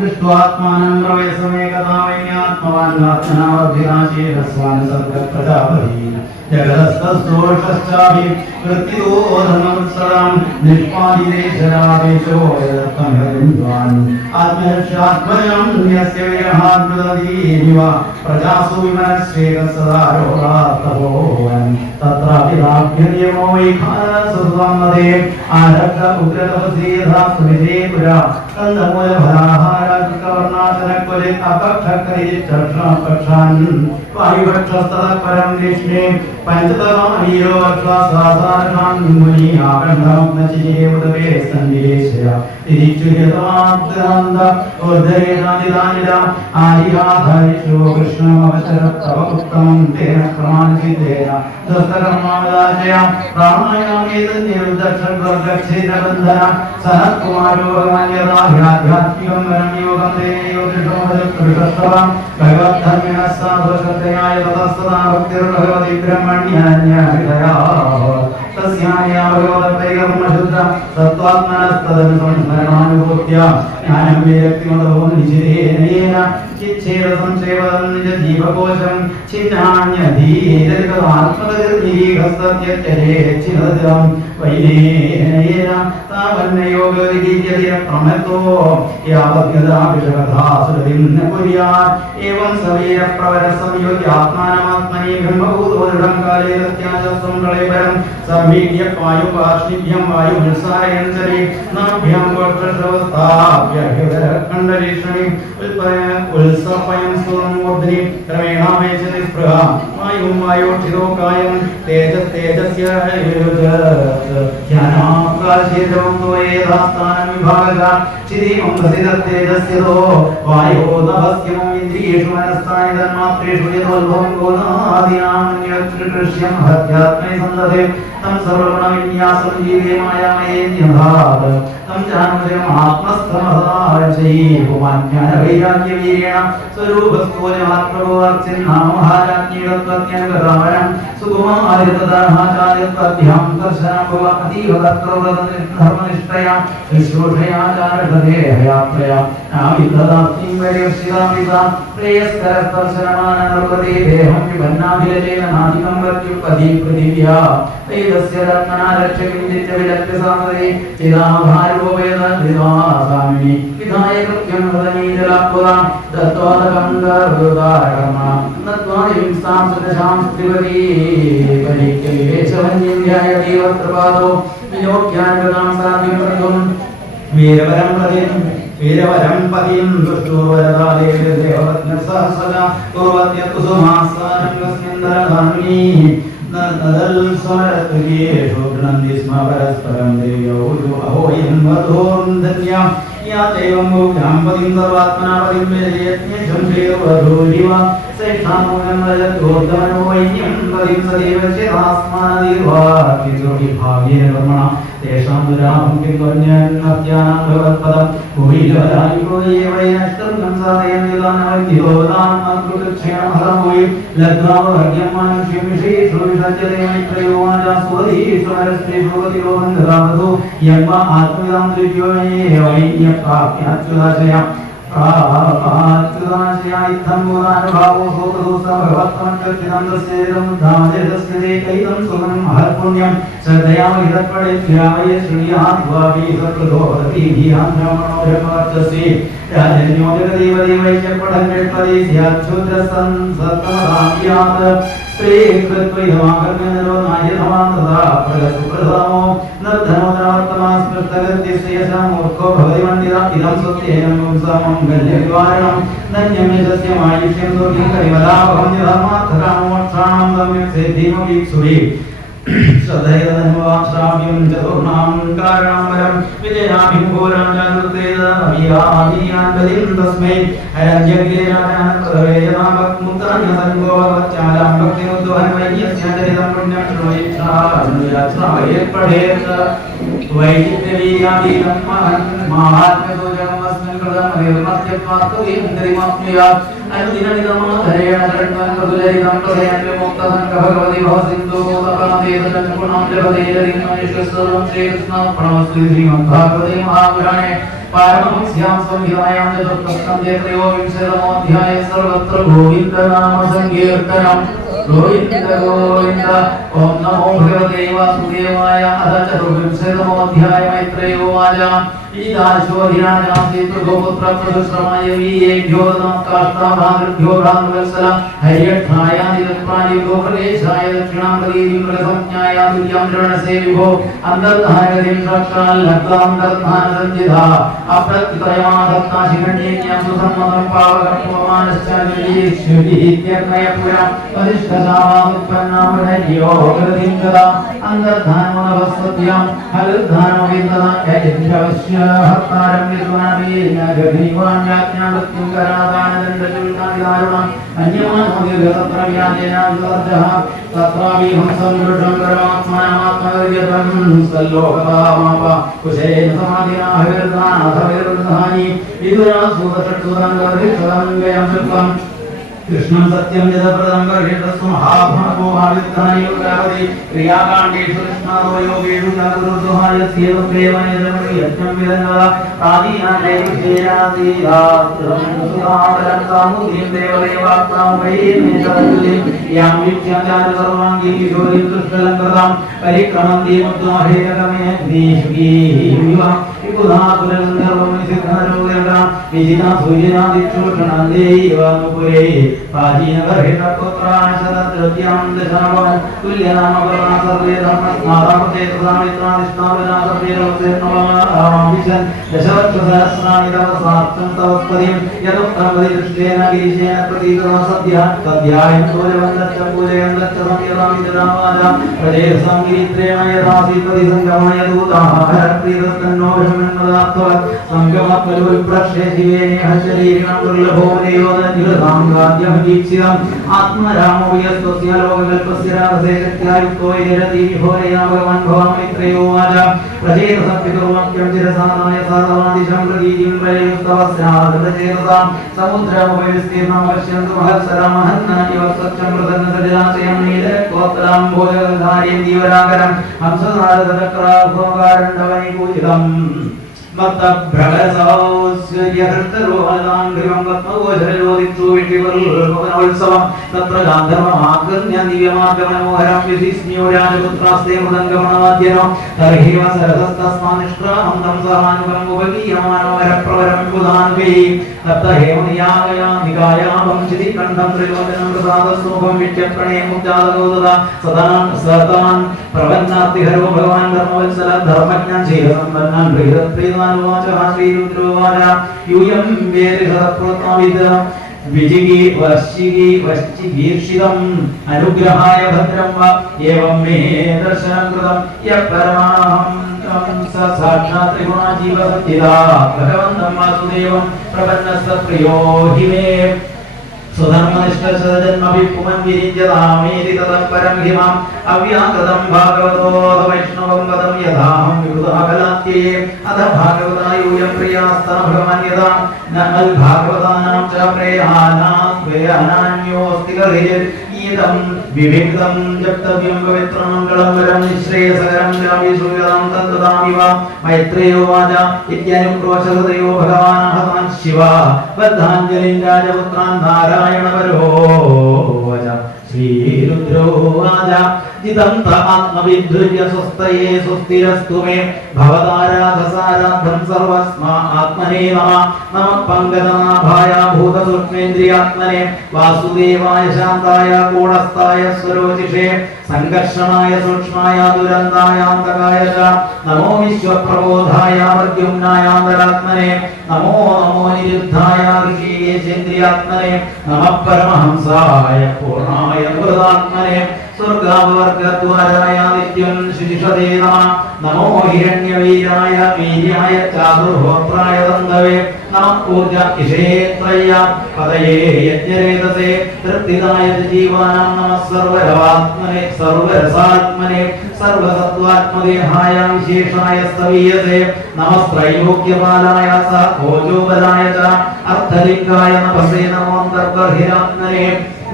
दृष्ट्वात्मानं प्रवेशमेकदावैन्यात्मवान्नात्मनावधिनाशेषस्वान् सर्गप्रजापति जगदस्तस्तोषश्चाभिवृत्तिदोधनवत्सरां निष्पादिदेशरादेशो यदर्थं हरिन्द्वान् आत्मयक्षात्मजं यस्य विरहाद्वदीनिव प्रजासु विमनश्चेत सदा रोगात्तभोवन् तत्राभिलाभ्यनियमो वैखानसुसंवदे आरब्ध उग्रतपसी यथा सुविधे पुरा कंदमूलफलाहारकृतवर्णाचनक्वलित अपक्षकरिचित्तक्षान् वायुभक्षस्ततः विष्णे पंचतमानीरो वर्षासासारणान् मुनि आकण्डमग्नचिरे उदवे सन्निवेशय तिरिच्युयतमाब्दनन्द उद्धरेणादिदानिदा आदिगाधरिषु कृष्णमवसरत्तव उत्तमं तेन प्रमाणसिद्धेन दस्तकर्मावदाचय प्राणायामेतन्निरुद्धक्षद्वर्गच्छेदबन्धन सनत्कुमारो भगवान् यदाध्यात्मिकं वरण्योगं तेन योगिषोमदत्तविषस्तवं भगवद्धर्मिणः साधुश्रद्धयाय ततस्तदा भक्तिर्भगवति ब्रह्मण्यन्यहृदया तस्याया भगवद्वैकर्मशुद्ध सत्त्वात्मनस्तदनुसंस्मरणानुभूत्या ജ്ഞാനം വിരക്തി കൊണ്ടോ നിശ്ചിതേന ചിച്ഛേദം സേവദം നിജ ജീവകോശം ചിന്നാന്യധീരകമാത്മകനിരീഹസ്തത്യചരേച്ചിനദം വൈനേന താവന്നയോഗരിഗീയതിര പ്രമത്തോ യാവദ്ഗതാഭിഷകഥാസുരതിം ന കുര്യാത് ഏവം സവീര പ്രവര സംയോഗ്യാത്മാനമാത്മനി ബ്രഹ്മഭൂതോ ദൃഢം കാലേ സത്യാജസ്വം പ്രളയപരം സർവീര്യ വായു പാർഷ്ണിഭ്യം വായു നിസ്സാരയഞ്ചരി നാഭ്യം ഗോത്രശ്രവസ്താഭ്യഖണ്ഡരീക്ഷണി ഉത്സർപ്പയം സ്തുമൂർധനി ക്രമേണാമേശതി സ്പൃഹ വായും വായോക്ഷിതോ കായം തേജസ്തേജസ്യ ധ്യാനാകാശേതം ത്വയേധാസ്ഥാനം വിഭാഗ ചിദീമം പ്രസിദ്ധത്തേജസ്യതോ വായോ നഭസ്യമം ഇന്ദ്രിയേഷു മനസ്ഥാനി തന്മാത്രേഷു യതോൽഭവം ഗോനാദീനാമന്യദൃശ്യം ഹത്യാത്മൈ സന്തതേ തം സർവഗുണവിന്യാസം ജീവേ മായാമയേന്യധാത് തം ജാനുജം ആത്മസ്ഥമധാരചൈകുമാജ്ഞാനവൈരാഗ്യവീര്യേണ സ്വരൂപസ്ഥൂലമാത്മഭോവർച്ചിന്നാമഹാരാജ്ഞീടത്വജ്ഞാനഗതാമരം സുകുമാരിതദാഹാചാര്യത്വഭ്യാം ദർശനഭവ അതീവ തത്രവ്രതധർമ്മനിഷ്ഠയാ ശുശ്രൂഷയാചാരഹൃദേഹയാത്രയാ നാവിദദാസ്തിം വര്യർഷിതാമിതാ പ്രേയസ്കരസ്പർശനമാനനർവതേ ദേഹം വിഭന്നാഭിലചേന നാദികം വർഗ്യുപതി പൃഥിവ്യാ തൈതസ്യ രത്മനാരക്ഷകിഞ്ചിച്ച വിലക്ഷ്യസാമതേ ചിദാഭാരൂപേദാസാമിനി വിധായ കൃത്യം ഹൃദനീജലാപുരാം ദത്തോദകം ഗർഭോദാരകർമ്മണം നത്വാദിംസാം സുദശാം സ്ത്രിവതീ പരിക്യവിവേശവന്യം ധ്യായതീ വസ്ത്രപാദോ വിലോക്യാനുഗതാം സാധ്യം പ്രതും വീരവരം പ്രതിം വീരവരം പതിം ദുഷ്ടൂർവരദാദേവദേവരത്നസഹസ്രദാ കുർവത്യകുസുമാസാരം കസ്മിന്ദരധാമിനീ നദൽ സ്വരത്തുകേഷു ഗൃണന്തി സ്മ പരസ്പരം ദേവ്യോ അഹോയം വധോർധന്യാം യാചൈവം ഭൂഭ്യാം പതിം സർവാത്മനാപതിം വേദയജ്ഞം ശ്രീർവധൂരിവ ശ്രേഷ്ഠാമൂലം രജതോർദ്ധമനോ വൈന്യം പതിം സദൈവ ചേതാസ്മാനദീർവാർത്തിതോടി ഭാഗ്യേന കർമ്മണ തേഷാം ദുരാഹം കിം വർണ്യന്നത്യാനാം ഭഗവത്പദം ഭൂയിലവരായുഗോയേവൈനഷ്ടം സംസാദയന്തിദാനവൈദ്യോദാനമകൃതക്ഷേമഹരമോയി ലഗ്നാവഹർഗ്യം മനുഷ്യം വിഷയേഷു വിഷജ്യതേ മൈത്രയോ വാചാസുവധീശ്വരസ്ത്രീ ഭഗവതിരോഹന്തരാവധു യമ്മ ആത്മവിദാം ദ്വിജോയേവൈന്യപ്രാപ്യാച്യുതാശയം പ്രാച്യുതാശയായിത്തം ഗുണാനുഭാവോ ഭഗവത്മഞ്ജം ദസ്യേദം ധാമജസ്യതേ കൈതം സുഖം മഹത്പുണ്യം ശ്രദ്ധയാമഹിതപ്പടേഭ്യാവയ ശ്രീയാദ്വാഭീ സകൃതോപതി ധിയാം ബ്രഹ്മണോ ബ്രഹ്മവർച്ചസി രാജന്യോ ജഗദീവദീവൈക്യപടങ്ങൾപദേ സ്യാച്ഛുദ്രസൻ സത്തമതാമിയാത് ശ്രീകൃത്വൈതമാകർമ്മ്യനരോ നായധമാനതദാ പ്രഗസുപ്രധാമോ നർദ്ധനോദനവർത്തമാസ്മൃതഗത്യസ്യസാമൂർഖോ ഭവതി മണ്ഡിത ഇദം സത്യേനം പുംസാമം ഗല്യവിവാരണം ധന്യമേതസ്യമായുഷ്യം ദുർഗം കരിമലാഭം ധർമാർത്ഥകാമോക്ഷാണം തമ്യക്സേദ്ധീമവീക്സുവീ ശ്രദ്ധേയധന്വാശ്രാവ്യം ചതുർണാം കാരണാംബരം വിജയാഭിംഭൂരം ജാഗ്രതേതവിയാദിയാൻപതിം തസ്മൈ ഹരഞ്ജഗ്രീരാജാനപദവേദനാഭക്മുക്താന്യസംഗോവച്ചാലാം ഭക്തിമുദ്ധ്വന്വൈന്യസ്യചരിതം പുണ്യം ശ്രുവൈശ്രാവയേർപഠേത് വൈചിത്യവീയാതീതം മാഹാത്മ്യദോജമസ്മിൻ കൃതമനിർമത്യപാത്വീന്ദ്രിമാപ്നുയാത് അനുദിനനിതമാധരേണ ഷണ്വൻ മധുലരിതം പ്രസയന്മുക്തസംഗഭഗവതി ഭവസിന്ധു ഗോതപ്രമതേതജന്കുണം ജപതേജരിമേശ്വരം ശ്രീകൃഷ്ണാർപ്പണമസ്തു ശ്രീമദ്ഭാഗവതേ മഹാപുരാണേ പാരമഹംസ്യാം സംഹിതായാം ചതുർത്ഥസ്കന്ധേ ത്രയോവിംശതമോऽധ്യായേ സർവത്ര ഗോവിന്ദനാമസങ്കീർത്തനം ഗോവിന്ദ ഗോവിന്ദ ഓം നമോ ഭഗവതേ വാസുദേവായ അഥ ചതുർവിംശതമോऽധ്യായ മൈത്രേയോവാച ീതാശോധിരാജാസ്യഗോപുത്രപ്രദുശ്രമായ വീയേഭ്യോ നമസ്കാഷ്ടാഭാഗൃഭ്യോ ഭ്രാതൃവത്സല ഹര്യക്ഷായാദിതത്പ്രാണി ഗോപ്രദേശായ ദക്ഷിണാം പ്രദീപിം പ്രസംജ്ഞായ തുല്യം രണസേ വിഭോ അന്തർധാനഗതിം സാക്ഷാൽ ലഗ്നാന്തർധാനസഞ്ജിത അപ്രത്യമാദത്താശിഖണ്യേന്യം സുസമ്മതം പാവകർമ്മമാനശ്ചാര്യീശ്വരീത്യർണയപുരം വരിഷ്ഠസാവാമുത്പന്നാമഹര്യോ ഗതിം ഗതാ അന്തർധാനോനവസ്വത്യാം ഹൽധാനോവിന്ദനായജ്ഞവശ്യ ഹർത്താരം യജ്ഞാനഗരീവാണ്യാജ്ഞാവൃത്തിം കരാദാനദണ്ഡചുൽകാരിദാരുണം അന്യമാനോദ്യതത്രവ്യാജേനാജുതർജഃ തത്രാവിഹംസം ദൃഢം കരമാത്മാനമാത്മവിര്യതം സല്ലോകതാമാപ കുശേന സമാധിനാ ഹവിർദാനഥവിർദാനി വിദുരാസൂതഷട്ടുതരംഗരിഷതംഗയം ശുക്ലം कृष्णं सत्यं यदप्रदं वर्षितस्तु महाभागो भावित्रायुर्गावति क्रियाकाण्डेषु कृष्णादो योगेषु जागरुर्दुहायस्येव प्रेमयजमयज्ञं विदनवा प्रादीनादे विषयादीरात्रं सुधावरं सामुद्रिं देवदेवात्मां वैमेशवल्लिं यां विद्याचार सर्वाङ्गीं किशोरीं दुष्टलङ्कृतां परिक्रमन्ति मुद्राहेतकमे दीशुगीः विपुधापुरगन्धर्वं सिद्धरोगेन्द्रां विजिता सूर्यनादिक्षोषणन्देवानुपुरे प्राचीनगर्हितपुत्रान् शतद्रव्यां दशावं तुल्यनामपरणा सर्वे धर्मस्नादापचेतसामित्रादिष्टाविनासर्वेरवसेर्नवामिशन् दशवत्सहस्राणि तवसार्थं तवस्पदिं यदुक्तमपदि दृष्टेन गिरिशेन प्रतीतः सद्यः तद्ध्यायं सूर्यवन्दश्च पूजयन्दश्च संयतामि जनावाजा प्रजेतसां गिरित्रेण यदासीत्पदि सङ्गमाय दूताः हरप्रीतस्तन्नो विषमन्मदात्वत् सङ्गमत्वलुविप्रश्ये शिवेनेह शरीरिणं दुर्लभो देवोदनिलतां गाद्यं दीप्सितम् आत्मरामो यस्तस्य लोककल्पस्य राधसे शक्त्यायुक्तो येरति विभोरया भगवान् भवामित्रयो वाचा प्रचेतसत्पितुर्मत्यं चिरसादाय साधवादिशं प्रतीतिं प्रयुस्तवस्यादचेतसां समुद्रमुपविस्तीर्णं पश्यन्तु महत्सरमहन्नादिव स्वच्छं प्रसन्नसजलाशयं नीलकोत्रां भोजगन्धार्यं दीवराकरं हंसनारदचक्राभोगारण्डवनिपूजितम् मत्तभ्रगसौस्यहृतरोहलाङ्घ्रिवं तत्र गान्धर्वमाकर्ण्य दिव्यमार्गमनोहरं विधिस्म्योराजपुत्रास्ते मृदङ्गमनाद्यनो तर्हिव सरसस्तस्मान्निष्क्रामं तं सहानुगम् उपगीयमानो हरप्रवरं बुधान्वे तत्र हेमनियागयामिकायामं चितिकण्ठं त्रिलोचनं प्रसादस्तोभं विच्यप्रणये मुक्तादगोददा सदान् प्रबन्धार्तिहरो भगवान् धर्मवत्सल धर्मज्ञान क्षीरसम्पन्नान् प्रीतप्रीतान् श्रीरुद्रोवाच यूयं वेदसत्प्रोत्तमविद विजिगी वश्चिगीर्षितम् अनुग्रहाय भद्रं वा एवं मे दर्शनं कृतं यः परमाहं स साक्षात् त्रिगुणाजीवसत्तिदा भगवन्तं वासुदेवं प्रपन्नस्तत्प्रियो हि मे स्वधर्मनिष्ठसजन्मभि पुमन् विरिञ्जतामेति ततः परं हिमाम् अव्याकृतं भागवतो वैष्णवं पदं यथाहं विकृताकलात्ये अथ भागवता यूयं प्रियास्ता भगवान् यदा न भागवतानां च प्रेयानान्योऽस्ति गृहीत् ईदं विविक्तं जप्तव्यं पवित्रमङ्गलं वरं निःश्रेयसकरं चापि श्रूयतां तद्ददामि वा मैत्रेयो वाचा इत्यनुक्रोशहृदयो भगवान् हतान् शिवा बद्धाञ्जलिं राजपुत्रान् नारायणवरो वाचा श्रीरुद्रो वाचा जितं त आत्मविद्धृज्य स्वस्तये स्वस्तिरस्तु मे भवताराधसाराद्धं सर्वस्मा आत्मने नमः नमः पङ्कजनाभाय भूतसूक्ष्मेन्द्रियात्मने वासुदेवाय शान्ताय कोणस्थाय स्वरोचिषे संकर्षणाय सूक्ष्माय दुरन्तायान्तकाय च नमो विश्वप्रबोधाय प्रद्युम्नायान्तरात्मने नमो निरुद्धाय ऋषिकेशेन्द्रियात्मने नमः परमहंसाय पूर्णाय मृदात्मने स्वर्गावर्गद्वाराय नित्यं शुचिषते नमः नमो हिरण्यवीराय वीर्याय चातुर्होत्राय दन्दवे नमः ऊर्जा इषेत्रय पदये यज्ञरेतसे तृप्तिदाय जीवानां नमः सर्वरवात्मने सर्वरसात्मने सर्वसत्त्वात्मदेहाय विशेषाय स्तवीयसे नमः त्रैलोक्यपालाय सह भोजोबलाय च अर्थलिङ्गाय नमसे नमोऽन्तर्बर्हिरात्मने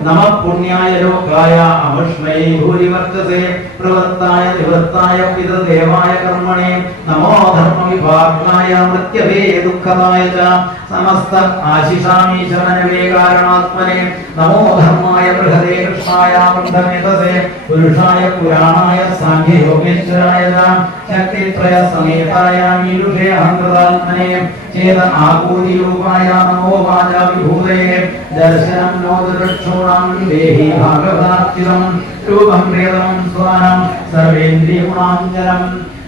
नमः पुण्याय लोकाय अमुष्मै भूरिवर्तसे प्रवृत्ताय निवृत्ताय पितृदेवाय कर्मणे नमो धर्मविभागाय मृत्यवे दुःखदाय च समस्त आशिषामीश मनवे कारणात्मने नमो धर्माय बृहदे कृष्णाय बन्धमेतसे पुरुषाय पुराणाय साङ्ख्ययोगेश्वराय च शक्तित्रय समेताय मीरुषे अहङ्कृतात्मने चेत आकूतिरूपाय नमो वाचा विभूतये दर्शनं नो दृक्षोणां देहि भागवतार्चितं रूपं प्रियतमं स्वानं सर्वेन्द्रियगुणाञ्जनं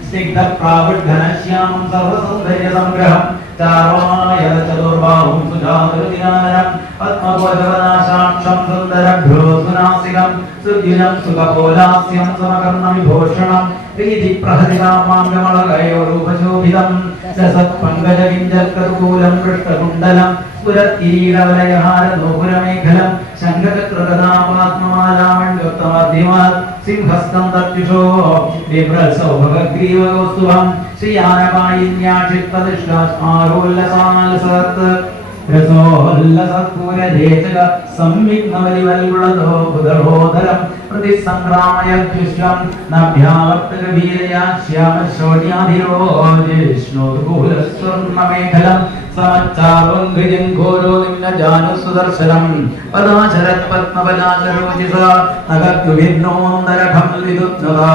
स्निग्धप्रावृद्धनश्यामं सर्वसौन्दर्यसंग्रहं चारुणाय चतुर्बाहुं सुजातरुदिनाननं पद्मकोशवनाशाक्षं सुन्दरभ्यो सुनासिकं सुद्युनं सुखकोलास्यं समकर्णविभूषणं प्रीतिप्रहरितापाङ्गमलगयोरूपशोभितं ससत्पङ्कजविञ्जत्कर्पूलं पृष्ठकुण्डलं स्फुरत्किरीटवलयहारनूपुरमेखलं शङ्खचक्रगदापात्ममालामण्डोत्तमध्यमात् सिंहस्तं तत्युषो बिभ्रसौभगग्रीवकौस्तुभं श्रियानपायिन्याक्षिप्तदिष्टास्मारोल्लसालसत् രസോല്ലസത്പൂരരേചക സംവിഘ്നവലിവൽഗുണതോ ബുധോദരം പ്രതിസംക്രാമയദ്വിശ്വം നഭ്യാവർത്തകവീരയാ ശ്യാമശോണ്യാധിരോജിഷ്ണോർഗൂലസ്വർണ്ണമേഖലം സമച്ചാർവംഘ്രിജം ഘോരോ നിമ്നജാനുസുദർശനം പദാശരത്പത്മപലാശരോജിഷ നഗദ്വിഭിന്നോന്തരഖം വിദുഗ്ധതാ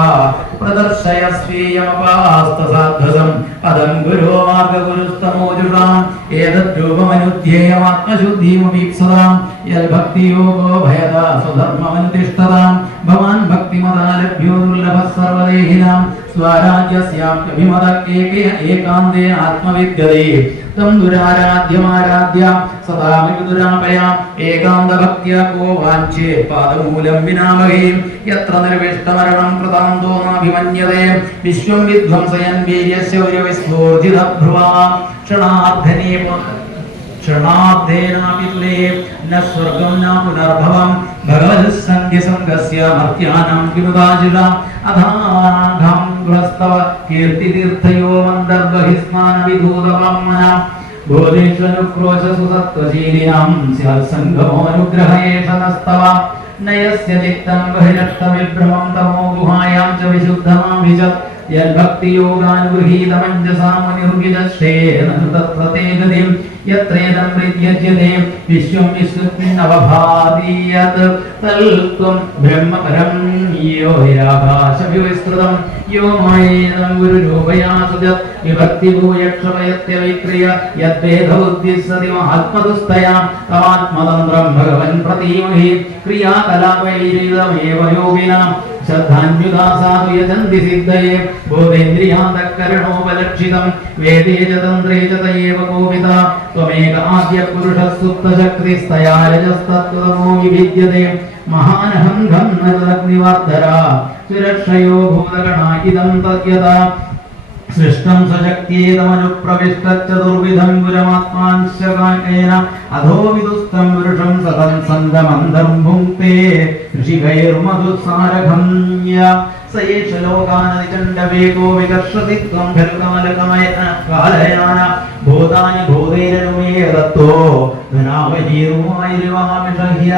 പ്രദർശയ സ്वीयमपास्तसाध्वसं पदं गुरो मार्गगुरुस्तमोजुषाम् एतद्रूपमनुध्येयमात्मशुद्धिमपीप्सतां यद्भक्तियोगो भयदा स्वधर्ममनुतिष्ठतां भवान् भक्तिमदालभ्यो दुर्लभः सर्वदेहिनां स्वराज्यस्याप्यभिमदकेके एकान्ते आत्मविद्यते तं दुराराध्यमाराध्य सदा विदुरापया एकान्तभक्त्या को वाञ्छेत् पादमूलं विनामहे यत्र निर्विष्टमरणं कृतान्तो नाभिमन्यते विश्वं विध्वंसयन् वीर्यस्य उर्विस्फूर्जितभ्रुवा क्षणार्धेनापिले न स्वर्गं न पुनर्भवं भगवत्सन्ध्यसङ्गस्य मर्त्यानां किमुदाजिला अधानाघं ग्रस्तव कीर्तितीर्थयो मन्दर्बहिस्मानविधूतब्रह्मणा बोधेष्वनुक्रोशसुसत्त्वशीलिनां स्यात्सङ्गमोऽनुग्रह एष नस्तव नयस्य चित्तं बहिरर्थविभ्रमं तमो गुहायां च विशुद्धमाभिजत् यद्भक्तियोगानुगृहीतमञ्जसा मुनिर्विदश्रेण तत्प्रते गतिं यत्रेदं प्रत्यज्यते विश्वं विश्वस्मिन्नवभाति यत् तल्त्वं ब्रह्मपरं यो हिराकाशविस्तृतं यो मायेनं गुरुरूपया सुजत् विभक्तिभूयक्षमयत्यविक्रिय यद्वेदबुद्धिस्सति महात्मदुस्तया तमात्मतन्त्रं भगवन् प्रतीमहि क्रियाकलापैरिदमेव योगिनां श्रद्धान्युदासादु यजन्ति सिद्धये बोधेन्द्रियान्तःकरणोपलक्षितं वेदे च तन्त्रे च तयेव कोपिता त्वमेक आद्यः पुरुषः सुप्तशक्तिस्तया रजस्तत्त्वतमो विभिद्यते महानहं घं न तदग्निवर्धरा सुरक्षयो भूतगणा इदं तद्यथा सृष्टं सशक्त्येतमनुप्रविष्टचतुर्विधं गुरमात्मांश्चकाकेन अधो विदुस्तं पुरुषं सतं सन्दमन्धं भुङ्क्ते ऋषिकैर्मधुसारघं य स एष लोकानदिचण्डवेगो विकर्षति त्वं खलु कालयान भूतानि भूतैरनुमे दत्तो धनावहीरुमायुर्वामिषह्य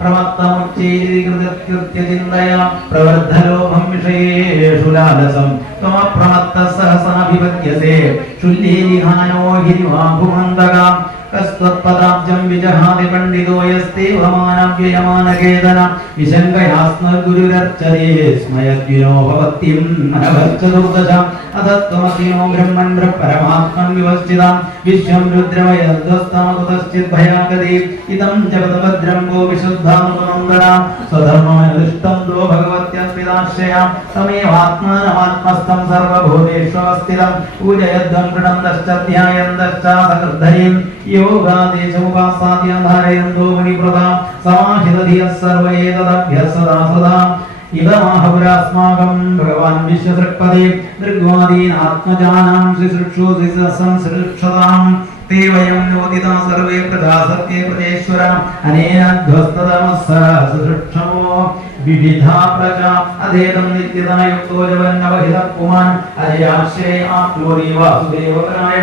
प्रमत्तमुच्चैरिकृत्य चिन्तया प्रवर्धलोभं विषयेषु लालसं त्वमप्रमत्तः सहसाभिपद्यसे शुल्लीलिहानो गिरिवाभुमन्दगा कस्तत्पदाब्जं विजहाति पण्डितो यस्ते भवानव्ययमानकेतन विशङ्कयास्मद्गुरुरर्चते स्मयद्विनो भवत्तिं नभर्चतुर्दश अतत्त्वमसीमो ब्रह्मन् परमात्मन् विवस्थितं विश्वं रुद्रमयध्वस्तमकुतश्चिद्भयागते इदं जगद्भद्रं गो विशुद्धामृतमङ्गला स्वधर्ममनुष्ठं दो भगवत्यस्मिदाश्रया तमेवात्मानमात्मस्थं सर्वभूतेष्वस्थितं पूजयध्वं कृणन्दश्च ध्यायन्दश्च सकृद्धरीं योगादेशमुपासाद्याधारयन्तो मुनिप्रदा समाहितधियः सर्व एतदभ्यः सदा सदा इदमाहपुरास्माकं भगवान् विश्वसृक्पदे दृग्वादीन् आत्मजानां श्रीसृक्षोऽसि संसृक्षतां ते वयं नोदिता सर्वे प्रजा सत्ये प्रजेश्वर अनेन ध्वस्ततमः सुसृक्षमो विविधा प्रजा अधेदं नित्यता युक्तो जवन्नवहितः पुमान् अजयाश्रये आप्नोति वासुदेवनाय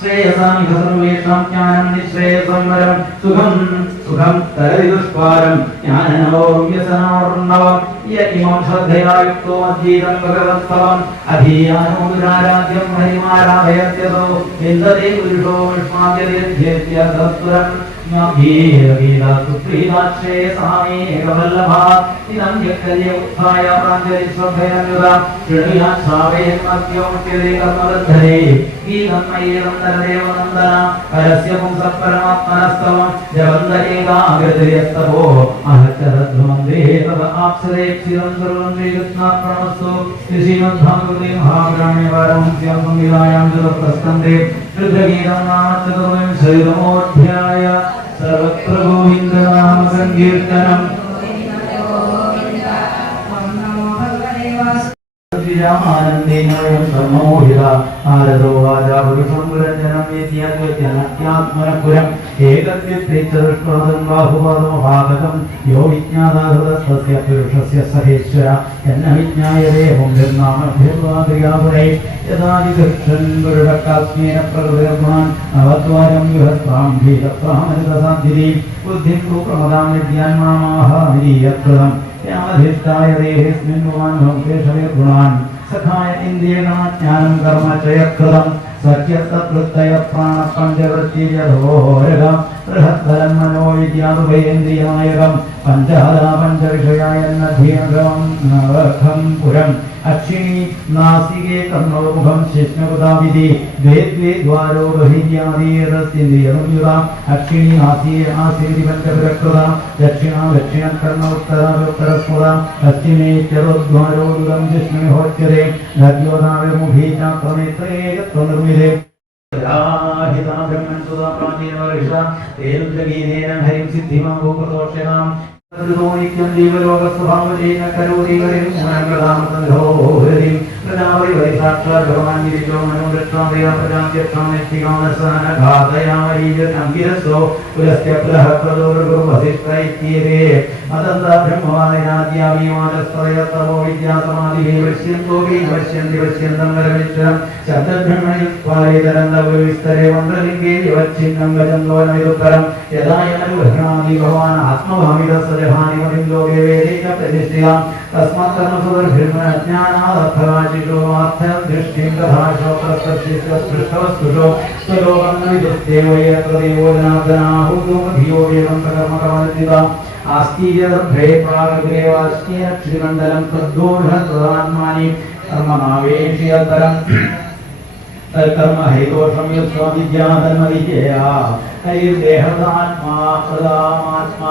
श्रेयसामिह सर्वेषां ज्ञानं निःश्रेयसं वरं सुखं तरति दुष्पारं ज्ञाननवो व्यसनार्णवम् य इमं श्रद्धया युक्तो मद्गीतं भगवत्तवम् अधीयानो दुराराध्यं हरिमाराधयत्यसो विन्दते पुरुषो विष्माद्यध्येत्य सत्पुरम् गीतासुप्रीताश्रये सामे एकवल्लभात् इदं जगल्ये उत्थाय प्राञ्जलिश्वभयनुदा शृणुयात् श्रावयन्मद्योमुच्यते कर्मबद्धरे गीतं मयेदं नरदेवनन्दना परस्य पुंसः परमात्मनस्तवं जवन्दरेकाग्रतयस्तवो महच्चरध्वमन्दे तव आप्सरेक्षिरं सर्वं श्रीकृष्णार्पणमस्तु श्रीमद्भागवते महापुराणे संविधायां चतुर्थस्कन्धे रुद्रगीतं नाम चतुर्विंशतितमोऽध्याय सर्वत्र गोविन्दनाम संकीर्तनम् आनन्देन वयं सम्मोहिता नारदो वाचा पुरुषं पुरञ्जनं ജ്ഞാനാത്മനപുരം ഏകത്വം ബാഹുപാദമഭാതകം യോ വിജ്ഞാതാഹൃതസ്യ പുരുഷസ്യ സഹേശ്വര എന്ന വിജ്ഞായദേവം നിർനാമഭ്യവാദ്രിയാപുരേ യഥാദികൃഷ്ണൻ ഗുരുടക്കാത്മേന പ്രകൃതിർഗുണാൻ നവദ്വാരം വിഹസ്വാം ഭീതപ്രാമൃതസാധ്യതീ ബുദ്ധിം പ്രമദാം വിദ്യാന്മാമാഹാമിരീയത്കൃതം യാമധിഷ്ഠായ ദേഹേസ്മിൻ ഭവാൻ കേശവേ സഖായ ഇന്ദ്രിയജ്ഞാനം കർമ്മ ചയകൃതം സഖ്യതൃത്തയ പ്രാണ പഞ്ചവൃത്തിരഘോരകം ബൃഹത്തലം മനോവിദ്യാതുഭയേന്ദ്രിയനായകം പഞ്ചഹരാ പഞ്ചവിഷയായ നഖം പുരം അക്ഷിണി നാസികേ കർണോമുഖം ശിഷ്ണകുതാവിധി ദ്വേ ദ്വേ ദ്വാരോ ബഹിര്യാദീയതസ്തിന്ദ്രിയസംയുത അക്ഷിണി നാസികേ ആസിരി പഞ്ചപുരകൃത ദക്ഷിണ ദക്ഷിണ കർണ ഉത്തരോത്തരസ്മൃത പശ്ചിമേ ചരോദ്വാരോ ദുരം ജിഷ്ണുഹോച്യതേ ധര്യോദാവിർമുഖീ ചാക്രമേത്രേകത്വനിർമ്മിതേ രാഹിതാ ബ്രഹ്മൻ സുധാ പ്രാചീനവർഷ തേനുദ്രഗീതേന ഹരിം സിദ്ധിമാവോ പ്രദോഷയാം ോനിത്യം ദീപലോകസ്വഭാവജേന കരോതികരിം ഗുണങ്ങളാമതോഹരിം പ്രജാപതി വൈസാക്ഷാത് ഭഗവാൻ ഗിരിജോ മനോദക്ഷാമയ പ്രജാപ്യക്ഷാമേഷ്ഠികാമസാനഘാതയാമരീജനംഗിരസോ പുലസ്ത്യ പുലഃപ്രദോർഗുർവസിഷ്ഠൈത്യേ അതന്ത ബ്രഹ്മവാദയാദ്യാമീമാനസ്ത്രയതമോ വിദ്യാസമാധിഭേ പശ്യന്തോ പശ്യന്തി പശ്യന്തം വരവിശ്വരം ശബ്ദബ്രഹ്മണിത്വാലേതരന്തവിസ്തരേ മന്ത്രലിംഗേ യവച്ഛിന്നം ഗജന്തോനവിദുത്തരം യഥായനുഗ്രഹണാദി ഭഗവാൻ ആത്മഭാമിതസ്സ ഹാനിമലോകേ വേദൈക പ്രതിഷ്ഠിതാം തസ്മാത് കർമ്മസുതർഭിർജ്ഞാനാദർത്ഥരാജിഷോ അർത്ഥദൃഷ്ടിം തഥാശോത്രസ്പൃഷ്ടവസ്തുഷോ സ്വലോകം വിദുസ്തേവയേത്രദേവോ ജനാർദ്ദനാഹുതോ ധിയോ ദേവം കർമ്മകർമ്മനിതാം ആസ്തീയദർഭേ പ്രാഗഗ്രേവാസ്തീയക്ഷിമണ്ഡലം തദ്ദോഷാത്മാനി കർമ്മനാവേക്ഷ്യതരം തൽകർമ്മ ഹൈദോഷം യസ്വാവിദ്യാധർമ്മവിജയാ ഹൈർദേഹദാത്മാ പ്രദാമാത്മാ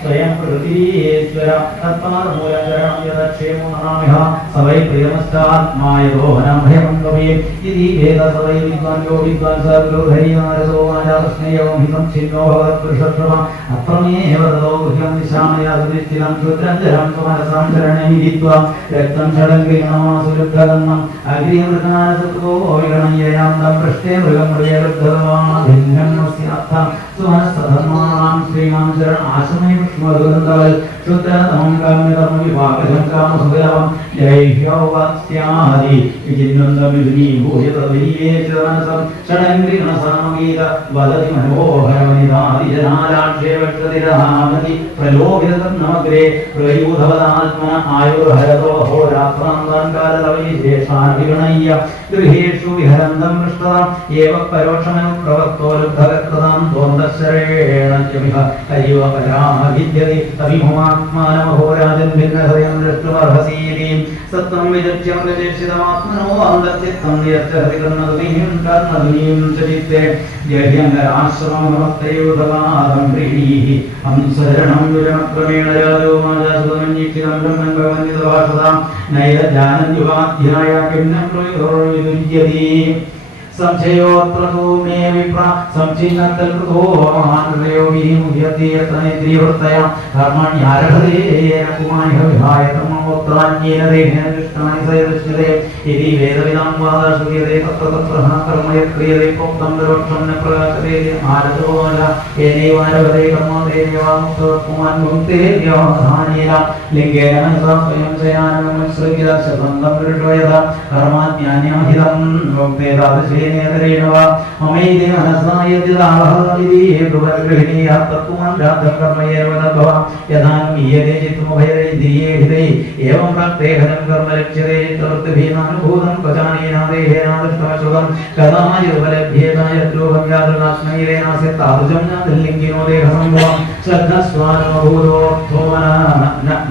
സ്വയം പ്രകൃതിയേശ്വര തത്പാദമൂലം യദക്ഷേമോ നമാമിഹ സവൈ പ്രിയമസ്താത്മായതോഹനാഭയമന്തവേ ഇതി വേദ സവൈ വിദ്വാൻ യോ വിദ്വാൻ സർവോധൈനാരസോ വാചാസ്നേയവും ഹിതം ഛിന്നോ ഭവത്പുരുഷശ്രമ അപ്രമേയവ തതോ ഗുഹ്യം നിശാമയാസുനിശ്ചിതം ക്ഷുദ്രഞ്ജരം സ്വമനസാം ശരണേ വിധിത്വാ രക്തം ഷഡംഗ്രീണമാസുരുദ്ധകർണം അഗ്രിയമൃഗാനസുഖോ വിഗണയ്യയാം തം പൃഷ്ഠേ മൃഗം മൃഗേരുദ്ധവാ ഭിന്നം സ്യാർത്ഥ സുമനസ്തധർമാണാം ശ്രീമാം ശരണ ആശ്രമേ സ്മൃതവൽ ശുദ്ധതമം കാമ്യകർമ്മ വിഭാഗം കാമസുഖലവം ജൈഹ്യവസ്യാദി വിജിന്വന്തമിഭൂയതവീവേശവനസം ഷഡംഗ്രീണസാമഗീത വദതി മനോഹരവനിതാദിജനാലാക്ഷേപക്ഷതിരഹാമതി പ്രലോഭിതനമഗ്രേ പ്രയൂധവദാത്മന ആയുർഹരതോ ഹോരാത്രാന്താൻകാലതവൈശേഷാൻ വിഗണയ്യ ഗൃഹേഷു വിഹരന്തം പൃഷ്ടതാം ഏവ പരോക്ഷമനു പ്രവർത്തോ ലുബ്ധകൃതം ദ്വന്ദ്വശരേണ ചമിഹ ഹരിവ പരാവിദ്യതി അഭിമുഖാത്മാനമഹോരാജൻ ഭിന്നഹൃദയം ദൃഷ്ടുമർഹസീലീം സത്വം വിചക്ഷ്യമൃഗേക്ഷിതമാത്മനോ അന്തർചിത്തം നിയർച്ചഹൃതികർണതുനീം കർണതുനീം ചരിത്രേ ജഹ്യങ്കരാശ്രമം നമസ്തയോധമാദം പ്രീണീഹി ഹംസരണം യുജനക്രമേണ രാജോ മാജാസുതമന്യീക്ഷിതം ബ്രഹ്മൻ ഭഗവന്യതഭാഷതാം നൈത ജാനന്യുവാധ്യായ കിംനം പ്രയുജ്യതി സംശയോത്ര മേ വിപ്ര സംചിന്നത്തൽ കൃതോ മഹാനൃതയോ വിമുഹ്യത്തെ യത്ര നേത്രീവൃത്തയ കർമ്മണ്യാരഹതേന കുമാരിഹ വിഹായ കർമ്മോത്രാന്യേന ദേഹേന ദൃഷ്ടാനി സയദൃശ്യതേ ഇതി വേദവിദാം വാദശ്രുത്യതേ തത്ര തത്ര കർമ്മയ ക്രിയതേ പ്രോക്തം പരോക്ഷം ന പ്രകാശതേ ആരതോല ഏനൈവാരവതേ കർമ്മദേവ്യവാമുക്തകുമാൻ ഭുക്തേ യോധാനേന ലിംഗേന മനസാ സ്വയം ശയാനം ശ്രുതിദ ശബ്ദം പുരുഷോയത കർമാജ്ഞാന്യാഹിതം ഭുക്തേ താദൃശേ നേതരേണവാ മമൈതി മനസായതിദാഹവിധി ഹേതുവർഗൃഹിണീയ തത്വം രാധകർമ്മയേവനഭവ യഥാന്മീയതേ ചിത്മഭയരൈന്ദ്രിയേഹിതൈ ഏവം പ്രാപ്തേഹനം കർമ്മ ലക്ഷ്യതേ തവൃത്തിഭീമാനുഭൂതം പചാനീനാദേഹേനാദൃഷ്ടമശ്രുതം കഥായുപലഭ്യേതായ ദ്രോഹം യാതൃനാശ്മൈരേനാസ്യ താദൃശം ലിംഗിനോ ദേഹസംഭവം ശ്രദ്ധസ്വാനോഭൂതോർത്ഥോ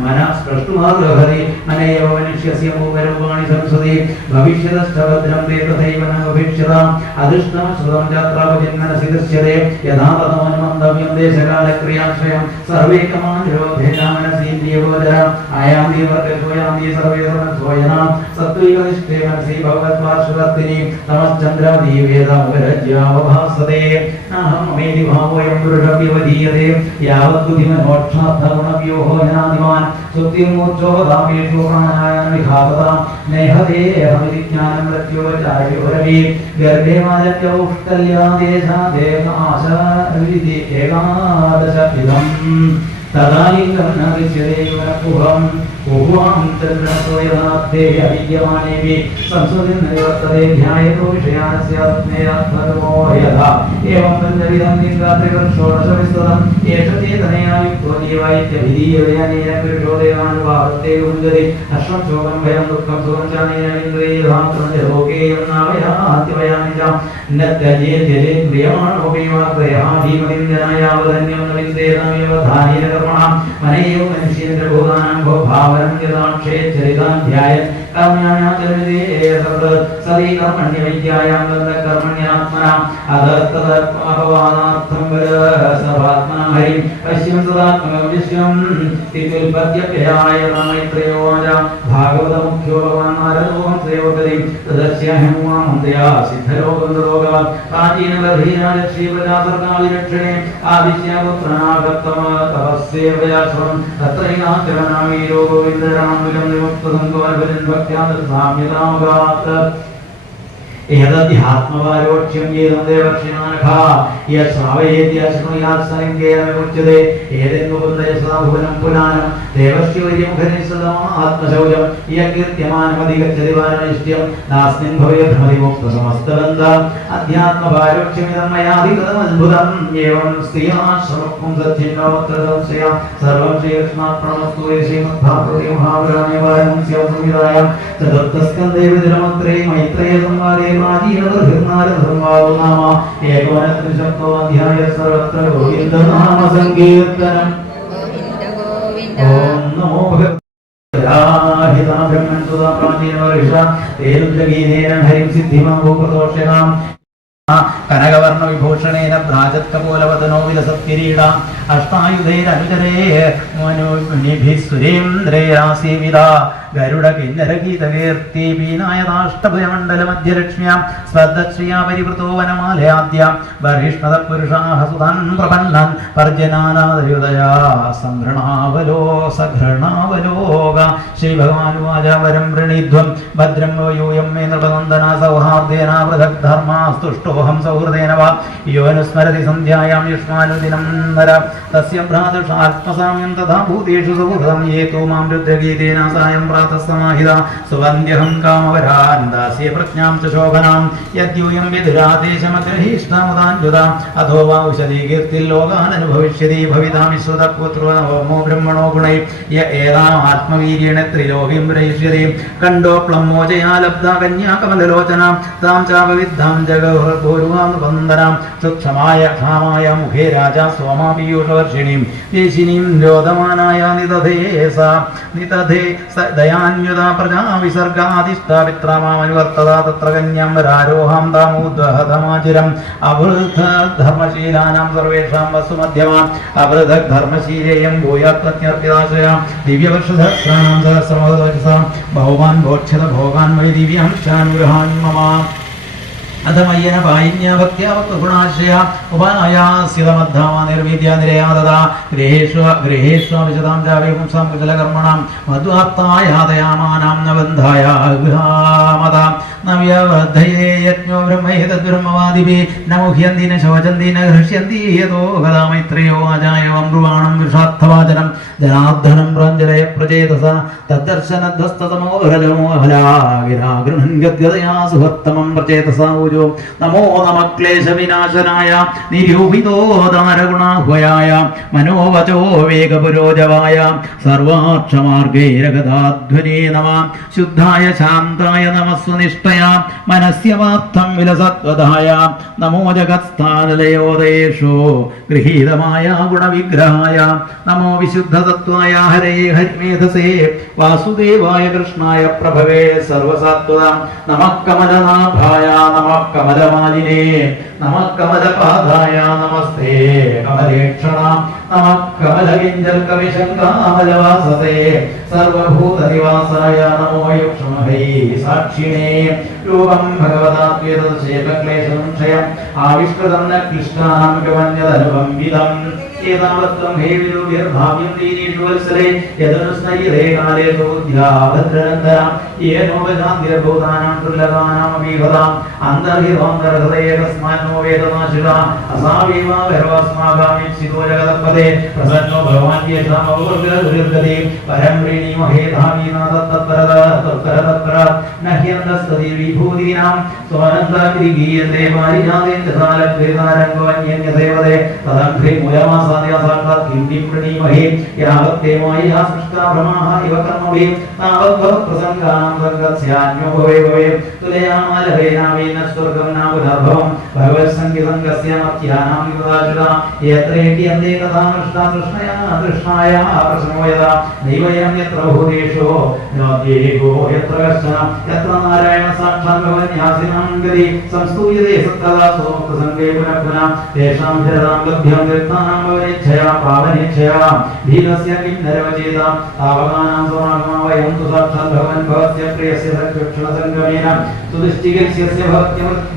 മനഃസ്പൃഷ്ടുമർഹതി മനയേവ മനുഷ്യസ്യ മൂകരൂപാണി സംസതി ഭവിഷ്യതശ്ചഭദ്രം തേ തഥൈവ ന ഭവിഷ്യതാം അദൃഷ്ടമശ്രുതം ചാത്രാപജിന്മനസി ദൃശ്യതേ യഥാ തഥോനുമന്തവ്യം ദേശകാലക്രിയാശ്രയം സർവേ കമാനിരോധേന മനസീ ദേവോദരം ആയാന്തി വർഗോയാന്തി സർവേതമധ്വയനാം സത്വൈകനിഷ്ഠേ മനസി ഭഗവത്പാർശ്വവർത്തിനി നമശ്ചന്ദ്രാദി വേദമുപരജ്യാവഭാസതേ അഹം അമേതി ഭാവോയം പുരുഷവ്യവധീയതേ യാവദ്ബുദ്ധിമനോക്ഷാർത്ഥഗുണവ്യോഹോ ജനാദിമാൻ സുപ്തിമൂർച്ഛോദാമേഷു പ്രാണായാന വിഘാതതാം നേഹതേ അഹമിതി ജ്ഞാനം മൃത്യോചാര്യോരവി ഗർഭേ മാജത്യൗഷ്കല്യാദേശാദേകാശവിധി ഏകാദശവിധം തദാലിംഗം നഗച്ഛതേയുനഃപുഹം ഉഹ്വാം ചന്ദ്രസോയനാദ്ദേ അവിദ്യമാനേവി സംസ്കൃതിം നിവർത്തതേ ധ്യായതോ വിഷയാസ്യാത്മേയാത്മനോ യഥാ ഏവം പഞ്ചവിധം ലിംഗാത്രികം ഷോഡശവിസ്തതം ഏഷ ചേതനയായുക്തോ ജീവൈത്യവിധീയതയനേന പുരുഷോദേവാനുഭാവത്തെ ഉഞ്ചതി അശ്വക്ഷോകം ഭയം ദുഃഖം സുഖം ചാനേന ഇന്ദ്രിയധാത്രം ലോകേയം നാവയാത്യവയാനി ച നത്യജേ ജലേന്ദ്രിയമാണോപേവാഗ്രയാ ഭീമതിം ജനായാവധന്യം നവിന്ദേനമേവ ധാനേന കർമ്മണാം മനേയോ മനുഷ്യേന്ദ്രബോധാനാം ഭാവനം യഥാക്ഷേ ചരിതാധ്യായ കർമ്മ്യാചരതേ സദീ കർമ്മണ്യവിദ്യായാം കർമ്മണ്യാത്മനാം അധസ്തദർപ്പമപവാദാർത്ഥം വരസഭാത്മനാം ഹരിം പശ്യം സദാത്മകം വിശ്വം സ്ഥിതിൽപദ്യപ്യയായ മൈത്രയോ വാച ഭാഗവതമുഖ്യോ ഭഗവാൻ നാരദോഹം സേവകതി തദസ്യാഹമുമാമന്ത്രയാ സിദ്ധലോകന്തരോഗവാൻ പ്രാചീനഗർഭീരാജ ശ്രീപ്രജാസർഗാവിരക്ഷണേ ആദിശ്യപുത്രനാഗത്തമ തപസ്സേവയാശ്രം തത്രൈനാശ്രമനാമീരോ ഗോവിന്ദരാമുലം നിമുക്തം ഭക്ത്യാന്തർസാമ്യതാമഗാത് ഏതധ്യാത്മവാരോക്ഷ്യം ഏതം ദേവർഷിനാനഘ യശ്രാവയേദ്യശ്രുയാത്സലിംഗേനമുച്യതേ ഏതെന്നുപുത്രയ സദാഭുവനം പുരാണം ദേവശ്രീവര്യമുഖനിസ്സദമാത്മശൗചം യകീർത്യമാനമധിഗച്ഛതി വാരണയിഷ്ട്യം നാസ്മിൻ ഭവേദ്ഭ്രമതിമുക്തസമസ്തബന്ധ അധ്യാത്മവാരോക്ഷ്യമിദം മയാധികൃതമദ്ഭുതം ഏവം സ്ത്രീയാശ്രമം സത്യന്നോത്രദംശയ സർവം ശ്രീകൃഷ്ണാർപ്പണമസ്തു ശ്രീമദ്ഭാഗവതേ മഹാപുരാണേ വാരണം സ്യാസംവിധായ ചതുർത്ഥസ്കന്ധേ വിതുരമന്ത്രേ മൈത്രേയ സംവാദേ ഏകോനത്രിശബ്ദോऽധ്യായ സർവത്ര ഗോവിന്ദനാമ സങ്കീർത്തനം ഓം നമോ ഭഗവതേ ബ്രഹ്മൻ സുധാ പ്രാചീനവർഷ തേരുദ്രഗീതേന ഹരിം സിദ്ധിമാവോ പ്രദോഷണാം കനകവർണ്ണ വിഭൂഷണേന ഭ്രാജത്കപോലവദനോ വിലസത്കിരീട അഷ്ടായുധൈരനുചരേ സുരേന്ദ്രേരാസേവിത ഗരുഡ കിന്നരഗീതകീർത്തി പീനായതാഷ്ടഭയമണ്ഡലമധ്യലക്ഷ്മ്യാം സ്വർദ്ധശ്രിയാ പരിവൃതോ വനമാലയാദ്യ ബർഹിഷ്ണത പുരുഷാഹ സുതൻ പ്രപന്നൻ പർജനാനാദയുദയാ സംഘൃണാവലോ സഘൃണാവലോക ശ്രീഭഗവാനുവാച വരം വൃണീധ്വം ഭദ്രം യൂയം മേ നൃപനന്ദന സൗഹാർദ്ദേന പൃഥഗ്ധർമാസ്തുഷ്ടോഹം സൗഹൃദേന വാ യോനുസ്മരതി സന്ധ്യായാം യുഷ്മാനുദിനം നര തസ്യ ഭ്രാതൃഷാത്മസാമ്യം തഥാ ഭൂതേഷു സുഹൃതം യേതു മാം രുദ്രഗീതേന സായം പ്രാതസ്സമാഹിത സുവന്ധ്യഹം കാമവരാൻ ദാസ്യേ പ്രജ്ഞാം ച ശോഭനാം യദ്യൂയം വിദുരാദേശമഗ്രഹീഷ്ണമുദാഞ്ജുതാം അധോ വാ ഉഷധീ കീർത്തിൽ ലോകാനനുഭവിഷ്യതി ഭവിതാ വിശ്രുതപുത്രോ ഹോമോ ബ്രഹ്മണോ ഗുണൈ യ ഏതാം ആത്മവീര്യേണ ത്രിലോകിം പ്രയിഷ്യതി കണ്ഡോപ്ലമോചയാ ലബ്ധാ കന്യാ കമലലോചനാം താം ചാപവിദ്ധാം ജഗഭൂരുവാം വന്ദനാം സുക്ഷമായ ക്ഷാമായ മുഖേ രാജാ സോമാ പീയൂഷവർഷിണീം ദേശിനീം രോദമാനായ നിതധേ ദയാന്യുത പ്രജാ വിസർഗാധിഷ്ഠാവിത്രാമാനുവർത്തത തത്ര കന്യാം രാരോഹാം താമൂദ്വഹതമാചിരം അവൃദ്ധധർമ്മശീലാനാം സർവേഷാം വസുമധ്യമാം അവൃദ്ധധർമ്മശീലേയം ഭൂയാത്മത്യർപ്പിതാശ്രയാം ദിവ്യവർഷസഹസ്രാണാം സഹസ്രമോദവചസാം ബഹുമാൻ ഭോക്ഷ്യത ഭോഗാൻ വൈ ദിവ്യാം ശാനുഗ്രഹാൻ മമ അധമയ്യന പായിന്യഭക്ത്യാവക്തഗുണാശ്രയ ഉപായാസ്യതമദ്ധാമാ നിർവിദ്യാ നിരയാദതാ ഗൃഹേഷു വിശദാം ജാവേ പുംസാം കുശലകർമ്മണാം മധ്വാപ്തായാതയാമാനാം നബന്ധായ ഗൃഹാമതാം നവ്യവദ്ധയേ യജ്ഞോ ബ്രഹ്മൈതദ്ബ്രഹ്മവാദിഭി നമുഹ്യന്തി ന ശോചന്തി ന ഹൃഷ്യന്തി യതോ ഗതാ മൈത്രയോ ആജായവം ബ്രുവാണം വിഷാർത്ഥവാചനം ജനാർദ്ദനം പ്രാഞ്ജലയ പ്രചേതസ തദ്ദർശനധ്വസ്തതമോഹരജമോഹലാഗിരാഗൃഹൻ ഗദ്ഗതയാ സുഹത്തമം പ്രചേതസാ നമോ നമ ക്ലേശവിനാശനായ നിരൂപിതോദാരഗുണാഹ്വയായ മനോവചോ വേഗപുരോജവായ സർവാക്ഷമാർഗൈരഗതാധ്വനേ നമ ശുദ്ധായ ശാന്തായ നമസ്വനിഷ്ഠയ മനസ്യവാർത്ഥം വിലസത്വതായ നമോ ജഗത്സ്ഥാനലയോദയേഷു ഗൃഹീതമായ ഗുണവിഗ്രഹായ നമോ വിശുദ്ധതത്വായ ഹരേ ഹരിമേധസേ വാസുദേവായ കൃഷ്ണായ പ്രഭവേ സർവസാത്വതാം നമഃ കമലനാഭായ നമഃ കമലമാലിനേ നമഃ കമലപാദായ നമസ്തേ കമലേക്ഷണ നമഃ കമലകിഞ്ചൽകവിശങ്കാമലവാസതേ സർവഭൂതനിവാസായ നമോ യുക്ഷ്മഹൈ സാക്ഷിണേ രൂപം ഭഗവതാത്വേതശേഖക്ലേശം ക്ഷയം ആവിഷ്കൃതം ന ക്ലിഷ്ടാനാം ഗമന്യതനുപംവിതം ഏതാവത്വം ഹേ വിദുർഭാവ്യം ദീനേഷു വത്സലേ യദനുസ്നൈരേ കാലേ സൂദ്യാഭദ്രനന്ദനം യേനോപജാന്തിരഭൂതാനാം ദുർലഭാനാം അമീഹതാം അന്തർഹിതോന്തർഹൃദയേ തസ്മാന്നോ വേദനാശിതാം അസാവേവാ ഭൈരവസ്മാഗാമിച്ഛിതോ ജഗതപദേ പ്രസന്നോ ഭഗവാൻ യേഷാമോർഗദുർഗദേ പരം പ്രീണിമഹേ ധാമീനാഥ തത്പരതത്പര നഹ്യന്തസ്തതി വിഭൂതീനാം സ്വാനന്ദാതിരിഗീയത്തെ പാരിജാതേന്ദ്രസാലക്രീതാരംഗോന്യന്യദേവതേ തദംഘ്രി മൂലമാസാദ്യാസാക്ഷാത് കിംഡിം പ്രണീമഹേ യാവത്തേ മായയാ സൃഷ്ടാ ബ്രഹ്മാ ഇവ കർമ്മവേ താവദ്ഭവപ്രസംഗാനാം സംഗസ്യാന്യോ ഭവേ ഭവേ തുലയാമാലഭേനാവേന സ്വർഗം നാമുദർഭവം ഭഗവത്സംഗീതംഗസ്യ മത്യാനാം യുഗാചുരാ യത്രേണ്യന്തേ കഥാമൃഷ്ടാ തൃഷ്ണായ പ്രശ്നോയത ദൈവയം യത്ര ഭൂതേഷോ ജ്ഞാത്യേകോ യത്ര കശ്ചന യത്ര നാരായണ സാക്ഷാത് ഭഗവന്യാസിനാം ഗതി സംസ്തൂയതേ സത്തദാ സോക്തസംഗേ പുനഃ പുനഃ തേഷാം ധരതാം ലഭ്യം തീർത്ഥാനാം ഭവനേച്ഛയാ പാവനേച്ഛയാ ഭീതസ്യ കിം നരവചേതാം താവകാനാം സമാഗമാ വയം തു സാക്ഷാത് ഭഗവൻ ഭവസ്യ പ്രിയസ്യ സക്ഷണസംഗമേന സുദിഷ്ടികസ്യസ്യ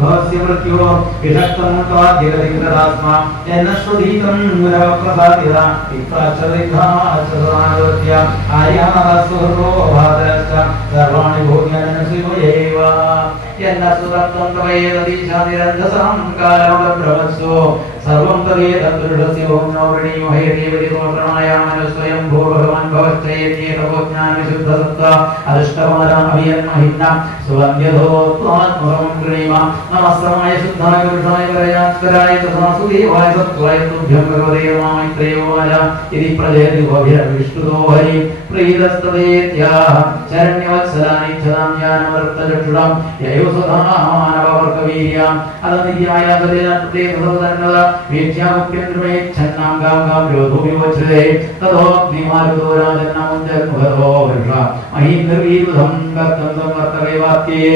ഭവസ്യ മൃത്യോ വിഷക്തം ത്വാദ്യഗതിഗ്രതാസ്മാ എന്നശ്രുതീകം മുനവപ്രസാദിത വിപ്രാച്ഛദിഘാച്ഛദാനവത്യ ആര്യാനസ്സുഹൃദോ ഭാതരശ്ച സർവാണി ഭൂമ്യനസുമയേവ എന്നസുതത്വം തവയേതീശാതിരന്ധസാം കാലമബ്രവത്സോ സർവം തവേതദൃഢസ്യ ഓംനോ വൃണീമഹേ ദേവതിതോപ്രണായാമനുസ്വയം ഭോ ഭഗവാൻ ഭവശ്ചയേത്യേതവോജ്ഞാന വിശുദ്ധസത്ത അരിഷ്ടമാരാമഹിന്ന സുവന്ധ്യധോ ത്വാത്മകം ഗൃണീമ നമസ്തമായ ശുദ്ധായ പുരുഷായ വരയാസ്കരായ തഥാസുദേവായ സത്വായ തുഭ്യം ഭഗവതേ മാമൈത്രയോവാല ഇതി പ്രജയതി വിഷ്ണുതോ ഹരി പ്രീതസ്തദേത്യാഹ ശരണ്യവത്സലാനി ഛദാം ജ്ഞാനവർത്തചക്ഷുടാം യയോ സദാമാനവവർഗവീര്യാം അതനിത്യായ സദേനത്തെ സദതന്നത വീക്ഷ്യാമുഖ്യന്ത്രമേ ഛന്നാം ഗാം ഗാം രോധോ വിവച്ഛതേ തതോ അഗ്നിമാരുതോ രാജന്നമം ജന്മഗതോ വർഷ മഹീന്ദ്രവീരുധം കർത്തം സംവർത്തവേ വാക്യേ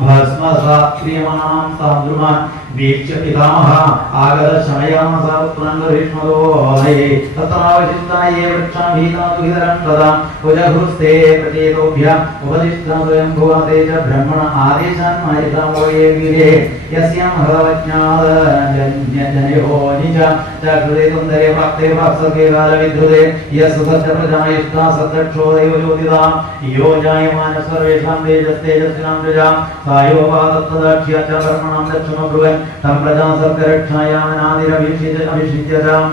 ഭസ്മസാക്രിയമാം സാന്ദ്രുമാൻ വീക്ഷ്യ പിതാമഹ ആഗത ശമയാമസപുത്രന്ദരീഷ്മദോഹയേ തത്രാവശിഷ്ടായേ വൃക്ഷാഭീതാതുഹിതരം തഥാ കുജഹൃസ്തേ പ്രചേതോഭ്യം ഉപദിഷ്ടാദ്വയം ഭുവനതേ ച ബ്രഹ്മണ ആദേശാൻ മാരിതാമോയേ വീരേ യസ്യാം ഹൃതവജ്ഞാദജനയോ നിജ ചകൃതേ സുന്ദരേ ഭക്തേ ഭക്സകേ കാലവിദ്രുതേ യസ്സത്യ പ്രജായിഷ്ഠാ സദ്ദക്ഷോ ദൈവജ്യോതിതാ യോ ജായമാന സർവേഷാം തേജസ്തേജസ്വിനാം പ്രജാ സായോ വാദത്തദാക്ഷ്യ ച ബ്രഹ്മണം ദക്ഷമബ്രുവൻ തം പ്രജാ സർഗരക്ഷായാമനാദിരഭിഷിച്യതാം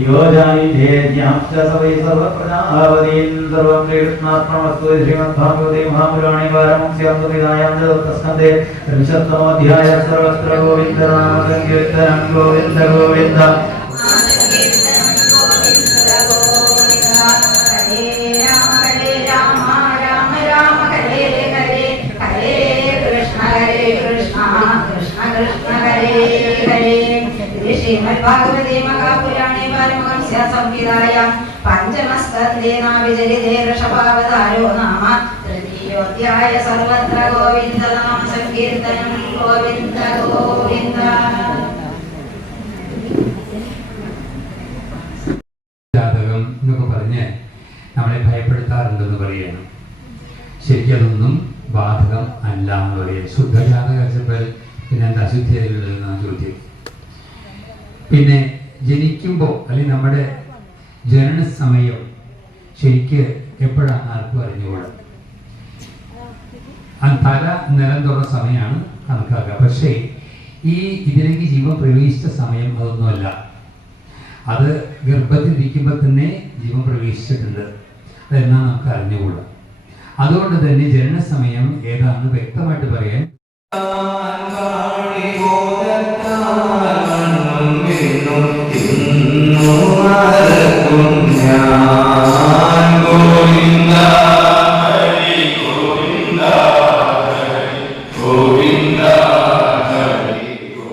യോ ജായിധേജ്ഞാംശ്ച സവൈ സർവപ്രജാവതീൻ സർവം ശ്രീകൃഷ്ണാർപ്പണമസ്തു ശ്രീമദ്ഭാഗവതേ മഹാപുരാണേ പാരമഹംസ്യാം തസ്കന്ധേ ത്രിംശത്തമോധ്യായ സർവത്ര ഗോവിന്ദനാമസങ്കീർത്തനം ഗോവിന്ദ ഗോവിന്ദ ശ്രീമദ്ഭാഗവതേ മഹാപുരാണേ പാരമഹംസ്യാം സംഹിതായാം പഞ്ചമസ്കന്ധേ നാവിചരിതേ ഋഷഭാവതാരോ നാമ തൃതീയോധ്യായ സർവത്ര ഗോവിന്ദ നാമ സങ്കീർത്തനം ഗോവിന്ദ ഗോവിന്ദ. ജാതകം എന്നൊക്കെ പറഞ്ഞ് നമ്മളെ ഭയപ്പെടുത്താറുണ്ടെന്ന് പറയണം. ശരിക്കും അതൊന്നും ബാധകം അല്ല എന്ന് പറയുന്നത്. ശുദ്ധജാതക വെച്ചപ്പോൾ പിന്നെ എന്താ അശുദ്ധിയുള്ളതെന്നാണ് ചോദ്യം. പിന്നെ ജനിക്കുമ്പോൾ അല്ലെങ്കിൽ നമ്മുടെ ജനന സമയം ശരിക്ക് എപ്പോഴാണ് ആർക്കും അറിഞ്ഞുകൂടാ. ആ തല നിലം തുറന്ന സമയമാണ് കണക്കാക്കുക. പക്ഷേ ഇതിലേക്ക് ജീവൻ പ്രവേശിച്ച സമയം അതൊന്നുമല്ല. അത് ഗർഭത്തിൽ ഇരിക്കുമ്പോൾ തന്നെ ജീവൻ പ്രവേശിച്ചിട്ടുണ്ട്. അതെന്നാ നമുക്ക് അറിഞ്ഞുകൂടാ. അതുകൊണ്ട് തന്നെ ജനന സമയം ഏതാണെന്ന് വ്യക്തമായിട്ട് പറയാൻ ും